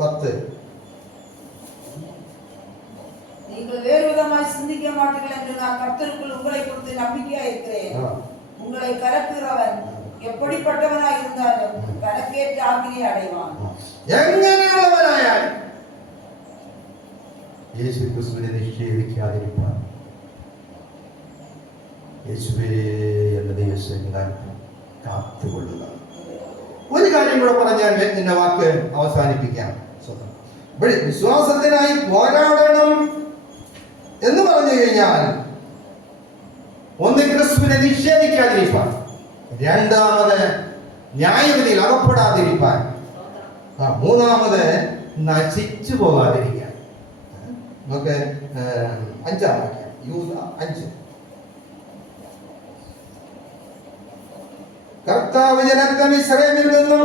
10. நீங்கள் வேறு விதமாய் சிந்திக்க மாட்டீர்கள் என்று நான் கர்த்தருக்குள் உங்களை குறித்து நம்பிக்கையா இருக்கிறேன். உங்களை கலக்குகிறவன் எப்படிப்பட்டவனாய் இருந்தாலும் கணக்கேற்ற ஆக்கினை அடைவான். എങ്ങനെയുള്ളവനായാലും യേശു ക്രിസ്തുവിനെ നിഷേധിക്കാതിരിക്കാൻ യേശുവേ എന്ന ദൈവസന്നിധാനത്തിൽ കാത്തുകൊള്ളുക. ഒരു കാര്യം കൂടെ പറഞ്ഞാൽ എന്റെ വാക്ക് അവസാനിപ്പിക്കാം. വിശ്വാസത്തിനായി പോരാടണം എന്ന് പറഞ്ഞു കഴിഞ്ഞാൽ ഒന്ന് ക്രിസ്തുവിനെ നിഷേധിക്കാതിരിക്കാൻ, രണ്ടാമത് ന്യായവിധിയിൽ അകപ്പെടാതിരിക്കാൻ, മൂന്നാമത് നശിച്ചു പോകാതിരിക്കാൻ. നമുക്ക് 5-ാം വാക്യം, യൂദ 5. കർത്താവ് ജനത്തെ മിസ്രയീമിൽ നിന്നും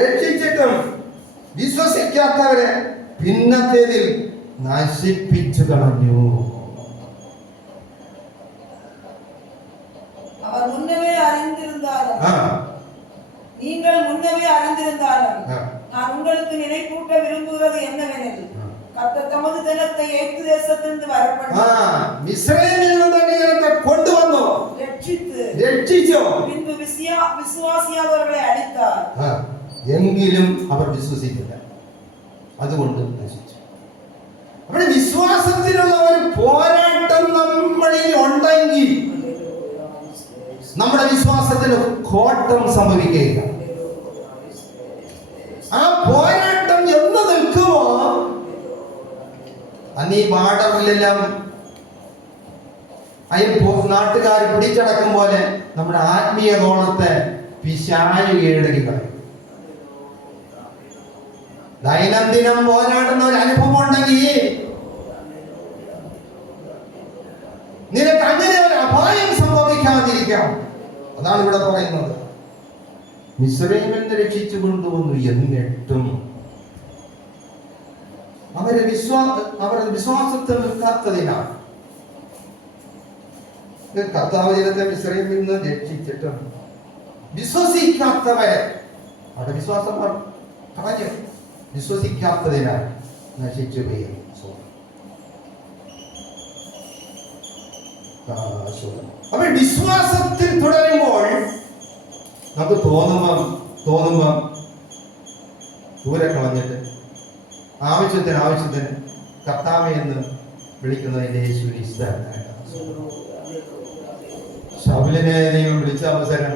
രക്ഷിച്ചിട്ടും വിശ്വസിക്കാത്തവരെ പിന്നത്തേതിൽ നശിപ്പിച്ചു കളഞ്ഞു. அவர் முன்னமே அறிந்திருந்தாலும் நீங்கள் முன்னமே அறிந்திருந்தாலும் நான் உங்களுக்கு நினைப்பூட்ட விரும்புகிறது என்னவெனில் கர்த்தர் தமது ஜனத்தை எகிப்து தேசத்திலிருந்து வரப்பண்ணி മിസ്രയീമിൽ നിന്ന് ജനത്തെ കൊണ്ടുവന്നു, രക്ഷിച്ചു. பின்பு விசுவாசியாதவர்களை அடித்தார். എങ്കിലും അവർ വിശ്വസിക്കില്ല, അതുകൊണ്ട് നശിച്ചു. അവിടെ വിശ്വാസത്തിനുള്ള ഒരു പോരാട്ടം നമ്മളിൽ ഉണ്ടെങ്കിൽ നമ്മുടെ വിശ്വാസത്തിന് കോട്ടം സംഭവിക്കുകയില്ല. ആ പോരാട്ടം എന്ന് നിൽക്കുമോ അന്ന് ഈ ബാർഡറിലെല്ലാം നാട്ടുകാർ പിടിച്ചടക്കും പോലെ നമ്മുടെ ആത്മീയ കോണത്തെ പിശാച് കീഴടക്കി കളയും. ദൈനംദിനം പോരാടുന്ന ഒരു അനുഭവം ഉണ്ടെങ്കിൽ നിനക്ക് അങ്ങനെ ഒരു അപായം സംഭവിക്കാതിരിക്കാം. അതാണ് ഇവിടെ പറയുന്നത്. മിസ്രയീമിൽ നിന്ന് രക്ഷിച്ചു കൊണ്ടുവന്നു, എന്നിട്ടും അവരുടെ വിശ്വാസത്തിൽ നിൽക്കാത്തതിനാൽ കർത്താവ് ജനത്തെ മിസ്രയീമിൽ നിന്ന് രക്ഷിച്ചിട്ടും വിശ്വസിക്കാത്തവരെ അവിടെ വിശ്വാസം കളഞ്ഞു, വിശ്വസിക്കാത്തതിനാൽ നശിച്ചു പോയി. അപ്പൊ വിശ്വാസത്തിൽ തുടരുമ്പോൾ നമുക്ക് തോന്നുമ്പം ദൂരെ കളഞ്ഞിട്ട് ആവശ്യത്തിന് കർത്താവേ എന്ന് വിളിക്കുന്നതിന്റെ യേശുവിനെ ഇഷ്ടമാണ്. ശൗലിനെ ദൈവം വിളിച്ച അവസരം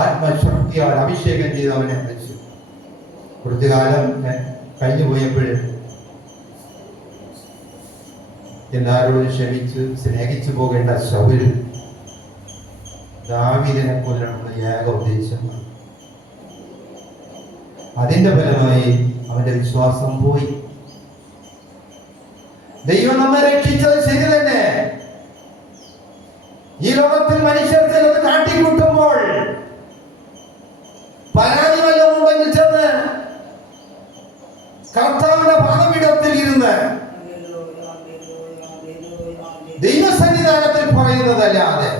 ആത്മശക്തിയാൽ അഭിഷേകം ചെയ്ത് അവനെ വെച്ചു. കുറച്ചു കാലം കഴിഞ്ഞു പോയപ്പോഴും എല്ലാവരോടും ക്ഷമിച്ച് സ്നേഹിച്ചു പോകേണ്ട ശൗൽ ദാവീദിനെ കൊല്ലണമെന്ന ഏക ഉദ്ദേശമാണ്. അതിന്റെ ഫലമായി അവന്റെ വിശ്വാസം പോയി. ദൈവം നമ്മെ രക്ഷിച്ചത് ശരി തന്നെ. ഈ ലോകത്തിൽ മനുഷ്യർ ചിലത് കാട്ടിക്കൂട്ടുമ്പോൾ പരാതി വല്ലതും ഉണ്ടെങ്കിൽ ചെന്ന് കർത്താവിന്റെ പാദപീഠത്തിൽ ഇരുന്ന് ദൈവസന്നിധാനത്തിൽ പറയുന്നതല്ലാതെ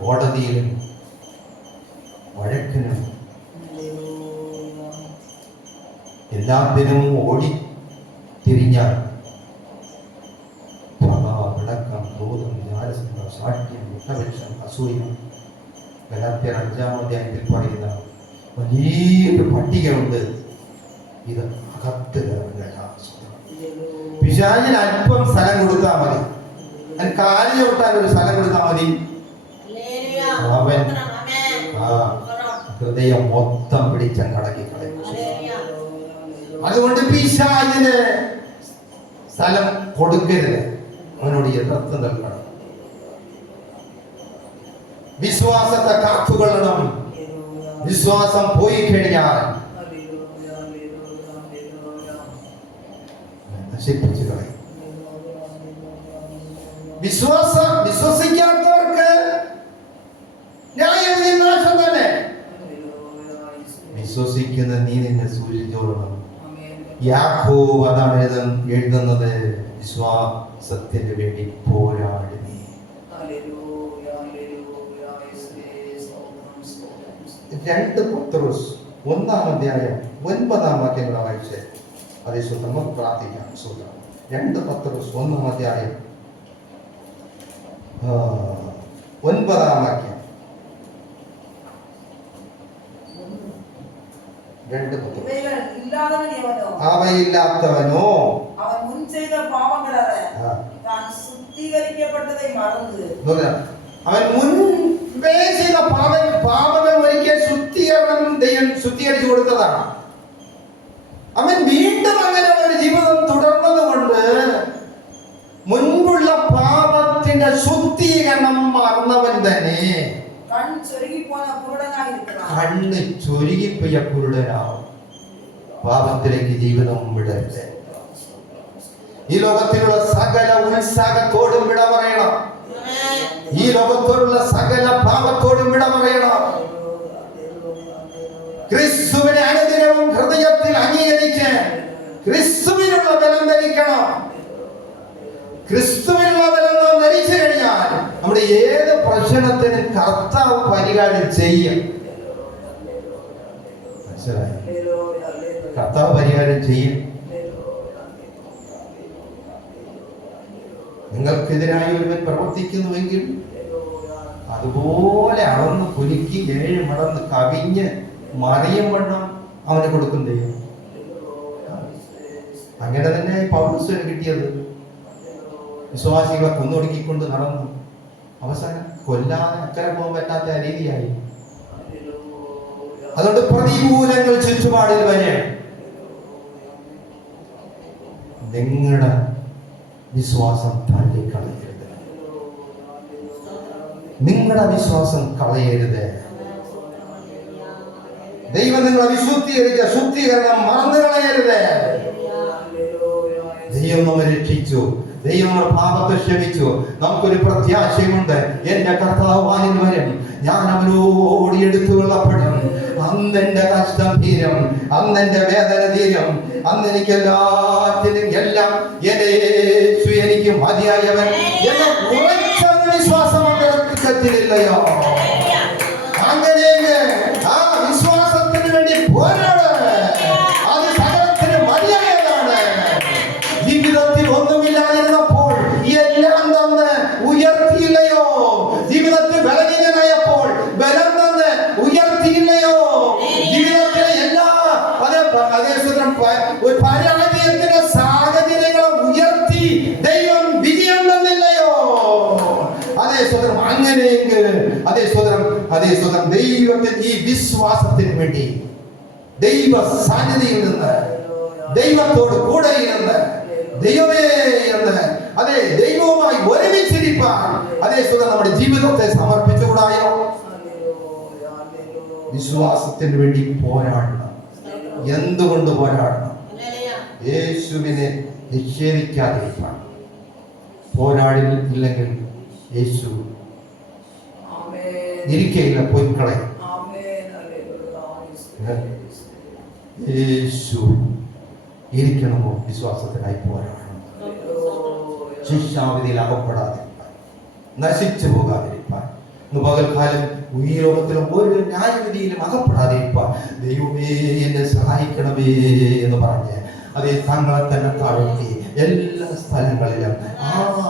കോടതിയിലും വഴക്കിനും എല്ലാത്തിനും ഓടി തിരിഞ്ഞാൽ വിളക്കം, ക്രോധം, ജാരസ്യം, സാഠ്യം, വിട്ടവൃക്ഷം, അസൂയ, ഗലാത്യർ 5-ാം അധ്യായത്തിൽ പറയുന്ന വലിയൊരു പട്ടികയുണ്ട്. ഇത് അകത്ത് പിശാചിന് അല്പം സ്ഥലം കൊടുത്താൽ മതി, കാലി ചവിട്ടാൻ ഒരു സ്ഥലം കൊടുത്താൽ മതി, അവൻ ഹൃദയം മൊത്തം പിടിച്ച കടക്കി കളയും. അതുകൊണ്ട് പിശാചിന് സ്ഥലം കൊടുക്കരുത്, അവനോട് എതിർത്ത് നിൽക്കണം. വിശ്വാസത്തെ കാത്തുകൊള്ളണം. വിശ്വാസം പോയി കഴിഞ്ഞാൽ നശിപ്പിച്ചു കളയും. വിശ്വസിക്കാത്തവർക്ക് ന്യായവിധി നാശം തന്നെ. വിശ്വസിക്കുന്ന നീ നിന്നെ സൂക്ഷിച്ചോളണം. യാക്കോബ് അതാണ് എഴുതുന്നത്, വിശ്വാസത്തിന് വേണ്ടി പോരാടി നീ. 2 പത്രോസ് 1-ാം അധ്യായം 9-ാം വാക്യങ്ങളെ വായിച്ച് അതേ നമുക്ക് പ്രാർത്ഥിക്കാം. 2 പത്രോസ് 1-ാം അധ്യായം 9-ാം വാക്യം. 2 പത്രോസ് അവയില്ലാത്തവനോ അവൻ മുൻ ചെയ്ത പാപങ്ങളെ താൻ ശുദ്ധീകരിക്കപ്പെട്ടதை മറന്നു. അവൻ മുൻപേ ചെയ്ത പാപങ്ങൾ ഒരിക്കൽ ശുദ്ധീകരിച്ചു കൊടുത്തതാണ്. അവൻ വീണ്ടും അങ്ങനെ ഒരു ജീവിതം തുടർന്നത് കൊണ്ട് മുൻപുള്ള പാപത്തിന്റെ ശുദ്ധീകരണം മറന്നവൻ തന്നെ കണ്ണ് ചൊരുകിപ്പോയ കുരുടനാവും. പാപത്തിലേക്ക് ജീവിതം വിടരുത്. ഈ ലോകത്തിലുള്ള സകല ഉത്സാഹത്തോടും വിട പറയണം. ഈ ലോകത്തോടുള്ള സകല പാപത്തോടും വിട പറയണം. ക്രിസ്തുവിനെ അനുദിനവും ഹൃദയത്തിൽ അംഗീകരിച്ച് ക്രിസ്തുവിനുള്ള ബലം ധരിക്കണം. ക്രിസ്തുവിനുള്ള ബലം നാം ധരിച്ചു കഴിഞ്ഞാൽ നമ്മുടെ ഏത് പ്രശ്നത്തിനും കർത്താവ് പരിഹാരം ചെയ്യും. മനസ്സിലായി? കർത്താവ് പരിഹാരം ചെയ്യും. നിങ്ങൾക്കെതിരായി ഒരുവൻ പ്രവർത്തിക്കുന്നുവെങ്കിൽ അതുപോലെ അളന്ന് കുലുക്കി 7 മടന്ന് കവിഞ്ഞ് മറിയം വണ്ണം അവന് കൊടുക്കും ദൈവം. അങ്ങനെ തന്നെ പൗലോസിന് കിട്ടിയത്. വിശ്വാസികളെ കൊന്നൊടുക്കിക്കൊണ്ട് നടന്നു. അവസാനം കൊല്ലാതെ അക്കരെ പോകാൻ പറ്റാത്ത രീതിയായി. അതുകൊണ്ട് പ്രതികൂലങ്ങൾ ചുറ്റുപാടിൽ വരെ നിങ്ങളുടെ വിശ്വാസം തള്ളിക്കളയരുത്. നിങ്ങളുടെ വിശ്വാസം കളയരുത്. ദൈവം നിങ്ങളെ വിശുദ്ധീകരിച്ച ശുദ്ധീകരണം മറന്നു കളയരുത്. ദൈവം നമ്മെ രക്ഷിച്ചു, ദൈവം നമ്മുടെ പാപത്തെ ക്ഷമിച്ചു. നമുക്കൊരു പ്രത്യാശയുണ്ട്. എന്റെ കർത്താവ് വാനിൽ വരും, ഞാൻ അവനോട് എടുത്തു കൊള്ളപ്പെടും. അന്ന് എന്റെ കഷ്ടം തീരും, അന്ന് എന്റെ വേദന തീരും, അന്ന് എനിക്ക് എല്ലാറ്റിനും എല്ലാം എന്റെ യേശു എനിക്ക് മതിയായവൻ എന്ന ഉറച്ച വിശ്വാസം ില്ലയോ? അങ്ങനെ ആ വിശ്വാസത്തിന് വേണ്ടി പോരാട്. അത് സകലത്തിന് മതിയായതാണ്. ജീവിതത്തിൽ ഒന്നുമില്ലാതിരുന്നപ്പോൾ എല്ലാം തന്ന് ഉയർത്തിയില്ലയോ? ജീവിതത്തിൽ ബലഹീനനായപ്പോൾ ബലം തന്ന് ഉയർത്തിയില്ലയോ? ജീവിതത്തിലെ എല്ലാ ഒരു പരാജയത്തിന്റെ സാഹചര്യങ്ങളെ ഉയർത്തി ദൈവം വിജയം തന്നില്ലയോ? അതേ സ്വതന്ത്രം അങ്ങനെയെങ്കിൽ അതേ സ്വതന്ത്രം ദൈവത്തിന്റെ ഈ വിശ്വാസത്തിന് വേണ്ടി ദൈവ സാന്നിധ്യത്തിൽ നിന്ന് ദൈവത്തോട് കൂടെ ഇരുന്ന് ദൈവമേ എന്ന് അതേ ദൈവവുമായി ഒരുമിച്ചിരിപ്പാൻ അതേ സ്വതന്ത്രം നമ്മുടെ ജീവിതത്തെ സമർപ്പിച്ചുകൂടായോ? വിശ്വാസത്തിന് വേണ്ടി പോരാടണം. എന്തുകൊണ്ട് പോരാടണം? യേശുവിനെ നിഷേധിക്കാതിരിക്കാൻ. പോരാടില്ലെങ്കിൽ യേശു ഇരിക്കയില്ല, പൊയ്ക്കളെ. യേശു ഇരിക്കണമോ? വിശ്വാസത്തിനായി പോരാടണം. ശിക്ഷാവിധിയിൽ അകപ്പെടാതിരിക്കാൻ, നശിച്ചു പോകാതിരിക്കാൻ, പകൽക്കാലം ഈ ലോകത്തിലും ഒരു ന്യായവിധിയിലും അകപ്പെടാതിരിക്കാൻ ദൈവമേ എന്നെ സഹായിക്കണമേ എന്ന് പറഞ്ഞ് അതേ തങ്ങളെ തന്നെ താഴ്ത്തി എല്ലാ സ്ഥലങ്ങളിലും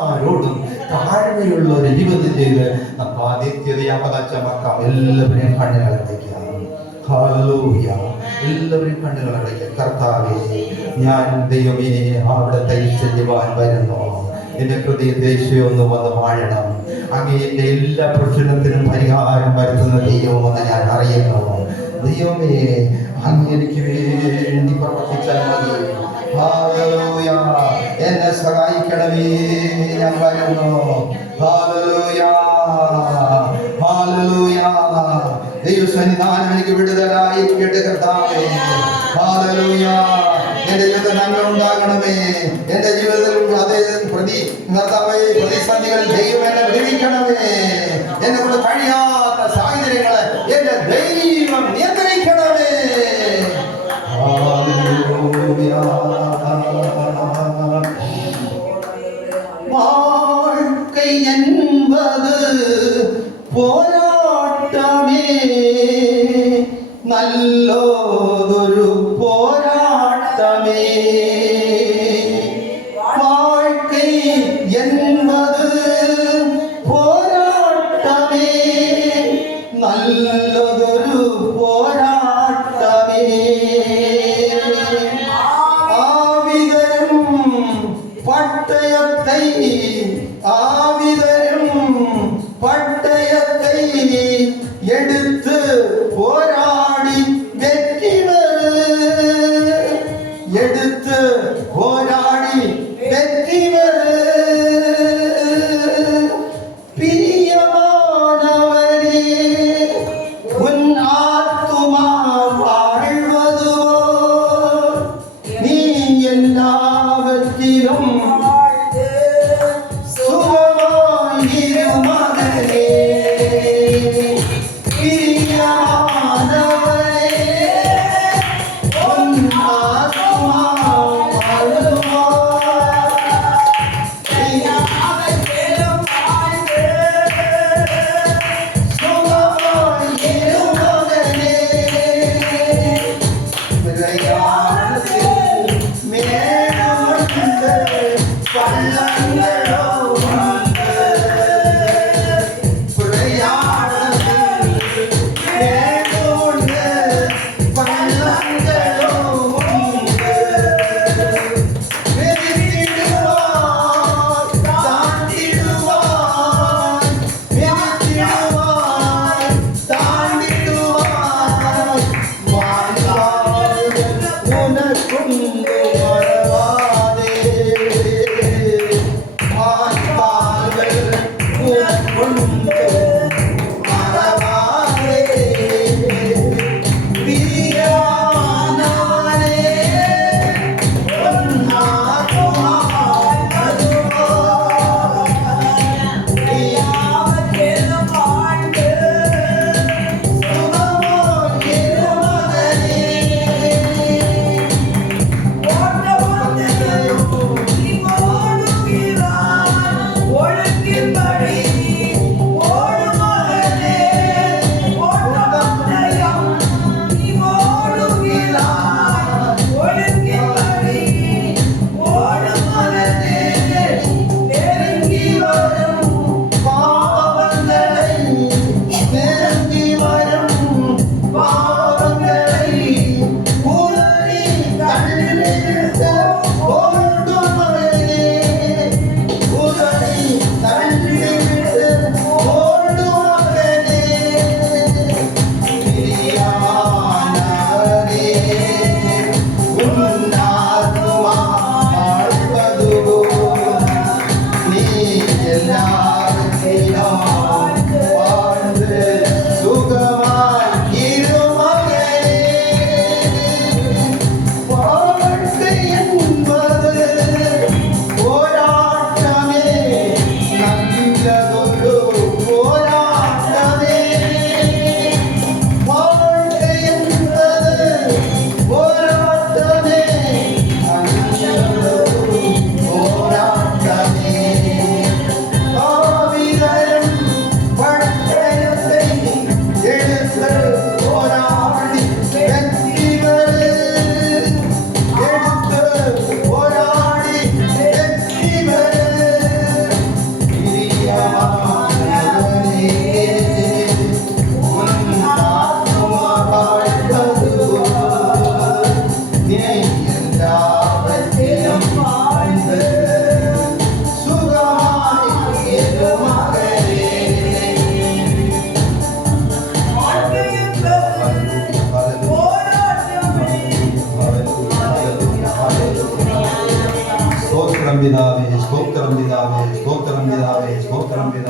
ആരോടും താഴ്മയുള്ള ഒരു ജീവിതം ചെയ്ത് നമുക്ക് ആ നിത്യതയെ അവകാശമാക്കാം. എല്ലാവരെയും കണ്ണുകളടയ്ക്കാം. ഹല്ലേലൂയ. എല്ലാവരെയും കണ്ണുകളടയ്ക്കാം. കർത്താവേ, ഞാൻ ദൈവമേ അവിടുത്തെ ചെല്ലുവാൻ വരുന്നു. എന്റെ ഹൃദയദേശം ഒന്ന് വന്ന് വാഴണം. അങ്ങ് എന്റെ എല്ലാ പ്രശ്നത്തിനും പരിഹാരം വരുത്തുന്ന ദൈവമെന്ന് ഞാൻ അറിയുന്നു. ദൈവമേ, അങ്ങ് എനിക്ക് വേണ്ടി പ്രവർത്തിച്ചാൽ മതി. ഹല്ലേലൂയ. എന്നെ സഹായിക്കണമേ, ഞാൻ വരുന്നു. Hallelujah, hallelujah. ദൈവസന്നിധാനം എനിക്ക് വിടുതലായിരിക്കട്ടെ കർത്താവേ. ഹല്ലേലൂയ. എന്റെ ജീവിതത്തിൽ നന്മ ഉണ്ടാകണമേ. എന്റെ ജീവിതത്തിൽ അതേ പ്രതിസന്ധികളിൽ ദൈവം എന്നെ വിടുവിക്കണമേ. എന്നെ കൊണ്ട് കഴിയാത്ത സാഹചര്യങ്ങളെ എന്റെ ദൈവം നിയന്ത്രിക്കണമേ. வாழ்க்கை என்பது പോരാട്ടമേ, നല്ലൊരു പോരാട്ടമേ. வாழ்க்கை என்பது പോരാട്ടമേ, നല്ലൊരു പോരാട്ടമേ. ആവിതരും പട്ടയത്തെ எடுத்து போராடி வெற்றி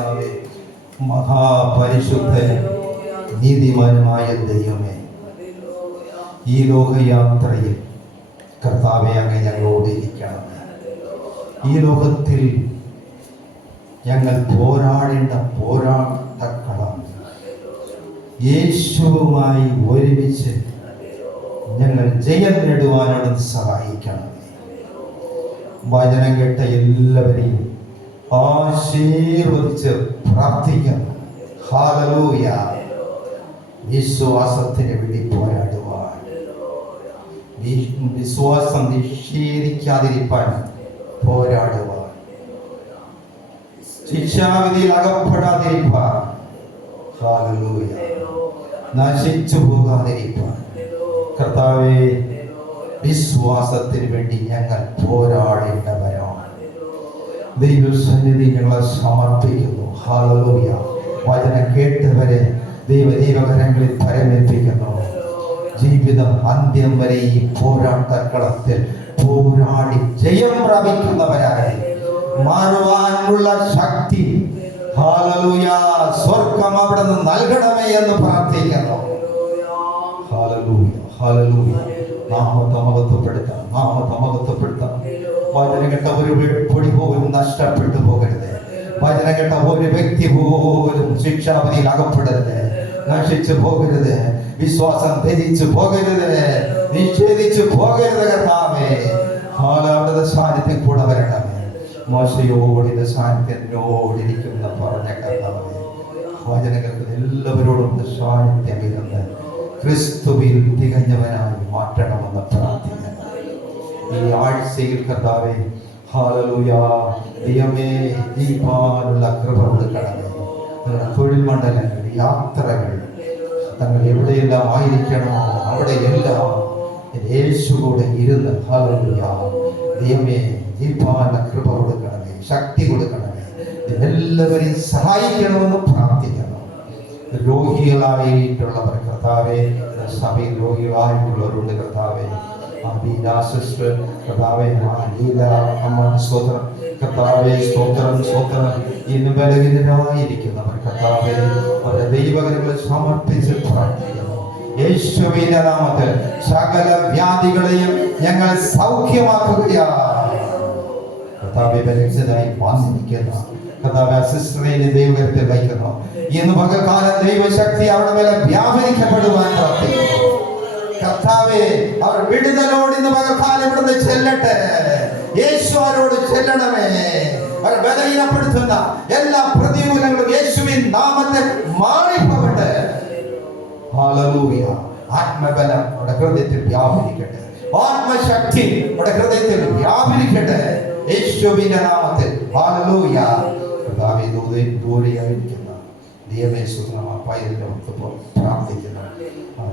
കർത്താവേ, മഹാപരിശുദ്ധൻ നീതിമാനുമായ ദൈവമേ, ഈ ലോകയാത്രയിൽ കർത്താവെ അങ്ങ് ഞങ്ങളോട് ഇരിക്കണമേ. ഈ ലോകത്തിൽ ഞങ്ങൾ പോരാടേണ്ട പോരാട്ടക്കളം യേശുവുമായി ഒരുമിച്ച് ഞങ്ങൾ ജയം നേടുവാനോട് സഹായിക്കണമേ. വചനം കേട്ട എല്ലാവരെയും ആശീർവദിച്ച് പ്രാർത്ഥിക്കുന്നു. ഹല്ലേലൂയ. വിശ്വാസത്തിന് വേണ്ടി പോരാടുവാൻ, വിശ്വാസം നിഷേധിക്കാതിരിക്കാൻ പോരാടുവാൻ, ശിക്ഷാവിധിയിൽ അകപ്പെടാതിരിക്കാൻ, ഹല്ലേലൂയ, നശിച്ചു പോകാതിരിക്കാൻ കർത്താവേ, വിശ്വാസത്തിന് വേണ്ടി ഞങ്ങൾ പോരാടേണ്ടവരാണ്. ദൈവസന്നിധി ഞങ്ങളെ സമർപ്പിക്കുന്നു. ഹല്ലേലൂയ. വചനം കേട്ടവരെ ദൈവകരങ്ങളിൽ പരമേൽപ്പിക്കുന്നു. ജീവിതം അന്ത്യം വരെ ഈ പോരാട്ടക്കളത്തിൽ പോരാടി ജയം പ്രാപിക്കുന്നവരായി മാറുവാനുള്ള ശക്തി, ഹല്ലേലൂയ, സ്വർഗ്ഗം അവിടെ നിന്ന് നൽകണമേ എന്ന് പ്രാർത്ഥിക്കുന്നു. Hallelujah, hallelujah. നാമത്തെ മഹത്വപ്പെടുത്താം, നാമത്തെ മഹത്വപ്പെടുത്താം. വചനം കേട്ട ഒരു പൊടി പോലും നഷ്ടപ്പെട്ടു പോകരുത്. വചനം കേട്ട ഒരു വ്യക്തി പോലും ശിക്ഷാവിധിയിൽ അകപ്പെടരുത്, നശിച്ചു പോകരുത്, വിശ്വാസം ത്യജിച്ചു പോകരുത്, നിഷേധിച്ചു പോകരുത്. കർത്താവേ, അവിടുത്തെ സാന്നിധ്യം കൂടെ വരണമേ. മോശയോടിന്റെ സാന്നിധ്യത്തിനോടിരിക്കുന്ന പറഞ്ഞ കർത്താവേ, വചനങ്ങൾക്ക് എല്ലാവരോടും സാന്നിധ്യം ഇരുന്ന് ക്രിസ്തുവിൽ തികഞ്ഞവനായി മാറ്റണമെന്ന് പ്രാർത്ഥിക്കുന്നു. ഈ ആഴ്ചയിൽ കർത്താവേ, ഹല്ലേലൂയ, ദൈവമേ, ജീവിക്കാനുള്ള കൃപ കൊടുക്കണമേ. നിങ്ങളുടെ തൊഴിൽ മണ്ഡലങ്ങൾ, യാത്രകൾ, തങ്ങൾ എവിടെയെല്ലാം ആയിരിക്കണോ അവിടെയെല്ലാം യേശു കൂടെ ഇരുന്ന്, ഹല്ലേലൂയ, ദൈവമേ, ജീവിക്കാനുള്ള കൃപ കൊടുക്കണമേ, ശക്തി കൊടുക്കണമേ. എല്ലാവരെയും സഹായിക്കണമെന്ന് പ്രാർത്ഥിക്കണം. രോഗികളായിട്ടുള്ളവർ കർത്താവേ, സഭയിൽ രോഗികളായിട്ടുള്ളവരുണ്ട് കർത്താവേ, സിസ്റ്റർ കർത്താവേ, സ്തോത്രം കർത്താവേ, സ്തോത്രം സ്തോത്രം. ഇന്ന് ബലഹീനരായിരിക്കുന്നവർ കർത്താവേ, അവരുടെ ദൈവകരങ്ങളെ സമർപ്പിച്ച് പ്രാർത്ഥിക്കുന്നു. യേശുവിന്റെ നാമത്തിൽ സകല വ്യാധികളെയും ഞങ്ങൾ സൗഖ്യമാക്കുകയാണ്. കർത്താവേ, ബലഹീനരായി വന്നിരിക്കുന്ന കർത്താവേ, സിസ്റ്ററിനെ ദൈവകരത്തിൽ വയ്ക്കുന്നു. ഇന്ന് പകൽക്കാലം ദൈവശക്തി അവരുടെ മേലെ വ്യാപരിക്കപ്പെടുവാൻ പ്രാർത്ഥിക്കുന്നു. കർത്താവേ, അവർ വിടുതലോട് ഇന്ന് പകൽക്കാലം ഇവിടുന്ന് ചെല്ലട്ടെ. യേശുവിനോട് ചെല്ലണമേ. അവർ ബലഹീനപ്പെടുത്തുന്ന എല്ലാ പ്രതികൂലങ്ങളും യേശുവിൻ നാമത്തിൽ മാറിപ്പോകട്ടെ. ഹല്ലേലൂയ. ആത്മബലം അവരുടെ ഹൃദയത്തിൽ വ്യാപരിക്കട്ടെ. ആത്മശക്തി അവരുടെ ഹൃദയത്തിൽ വ്യാപരിക്കട്ടെ. യേശുവിന്റെ നാമത്തിൽ. ഹല്ലേലൂയ. കർത്താവേ, ദൂരെയായിരിക്കുന്ന ദൈവമേ, പ്രാർത്ഥിക്കുന്നു.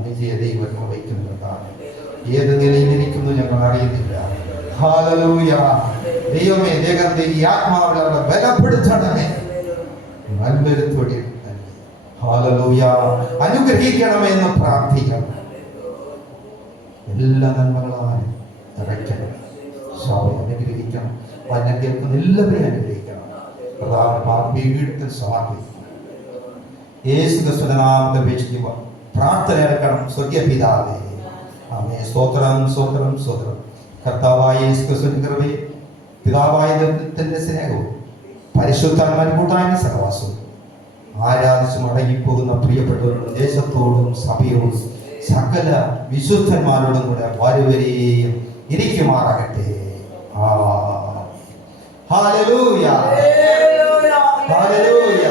വിജയ ദൈവങ്ങൾ വയ്ക്കുന്നതാണ്. ഏത് നിലയിലിരിക്കുന്നു ഞങ്ങൾ അറിയുന്നില്ല. ഹല്ലേലൂയ. ദൈവമേ, ദൈവത്തെ ഈ ആത്മാവിൽ അവരെ ബലപ്പെടുത്തണമേ. നല്ലൊരു തൊഴിൽ, ഹല്ലേലൂയ, അനുഗ്രഹിക്കണമേ എന്ന് പ്രാർത്ഥിക്കണം. എല്ലാ നന്മകളാലും നിറയ്ക്കണം. സഭ അനുഗ്രഹിക്കണം. വചനം കേൾക്കുന്ന എല്ലാവരെയും അനുഗ്രഹിക്കണം. പ്രധാന വീട്ടിൽ സമർപ്പിക്കണം. യേശു ക്രിസ്തുവിന്റെ നാമത്തിൽ അപേക്ഷിക്കുക. പ്രാർത്ഥന എടുക്കണം. സ്വർഗ്ഗീയ പിതാവേ, ആമേൻ. സ്തോത്രം സ്തോത്രം സ്തോത്രം. കർത്താവായ യേശു ക്രിസ്തുവിന്റെ കൃപയും പിതാവായ ദൈവത്തിന്റെ സ്നേഹവും പരിശുദ്ധാത്മാവിന്റെ കൂട്ടായ്മയും സഹവാസവും ആരാധിച്ച് മടങ്ങിപ്പോകുന്ന പ്രിയപ്പെട്ടവരുടെ ദേശത്തോടും സഭയോടും സകല വിശുദ്ധന്മാരോടും കൂടെ വരുവരെയും ഇരിക്കുമാറാകട്ടെ. Hallelujah, hallelujah.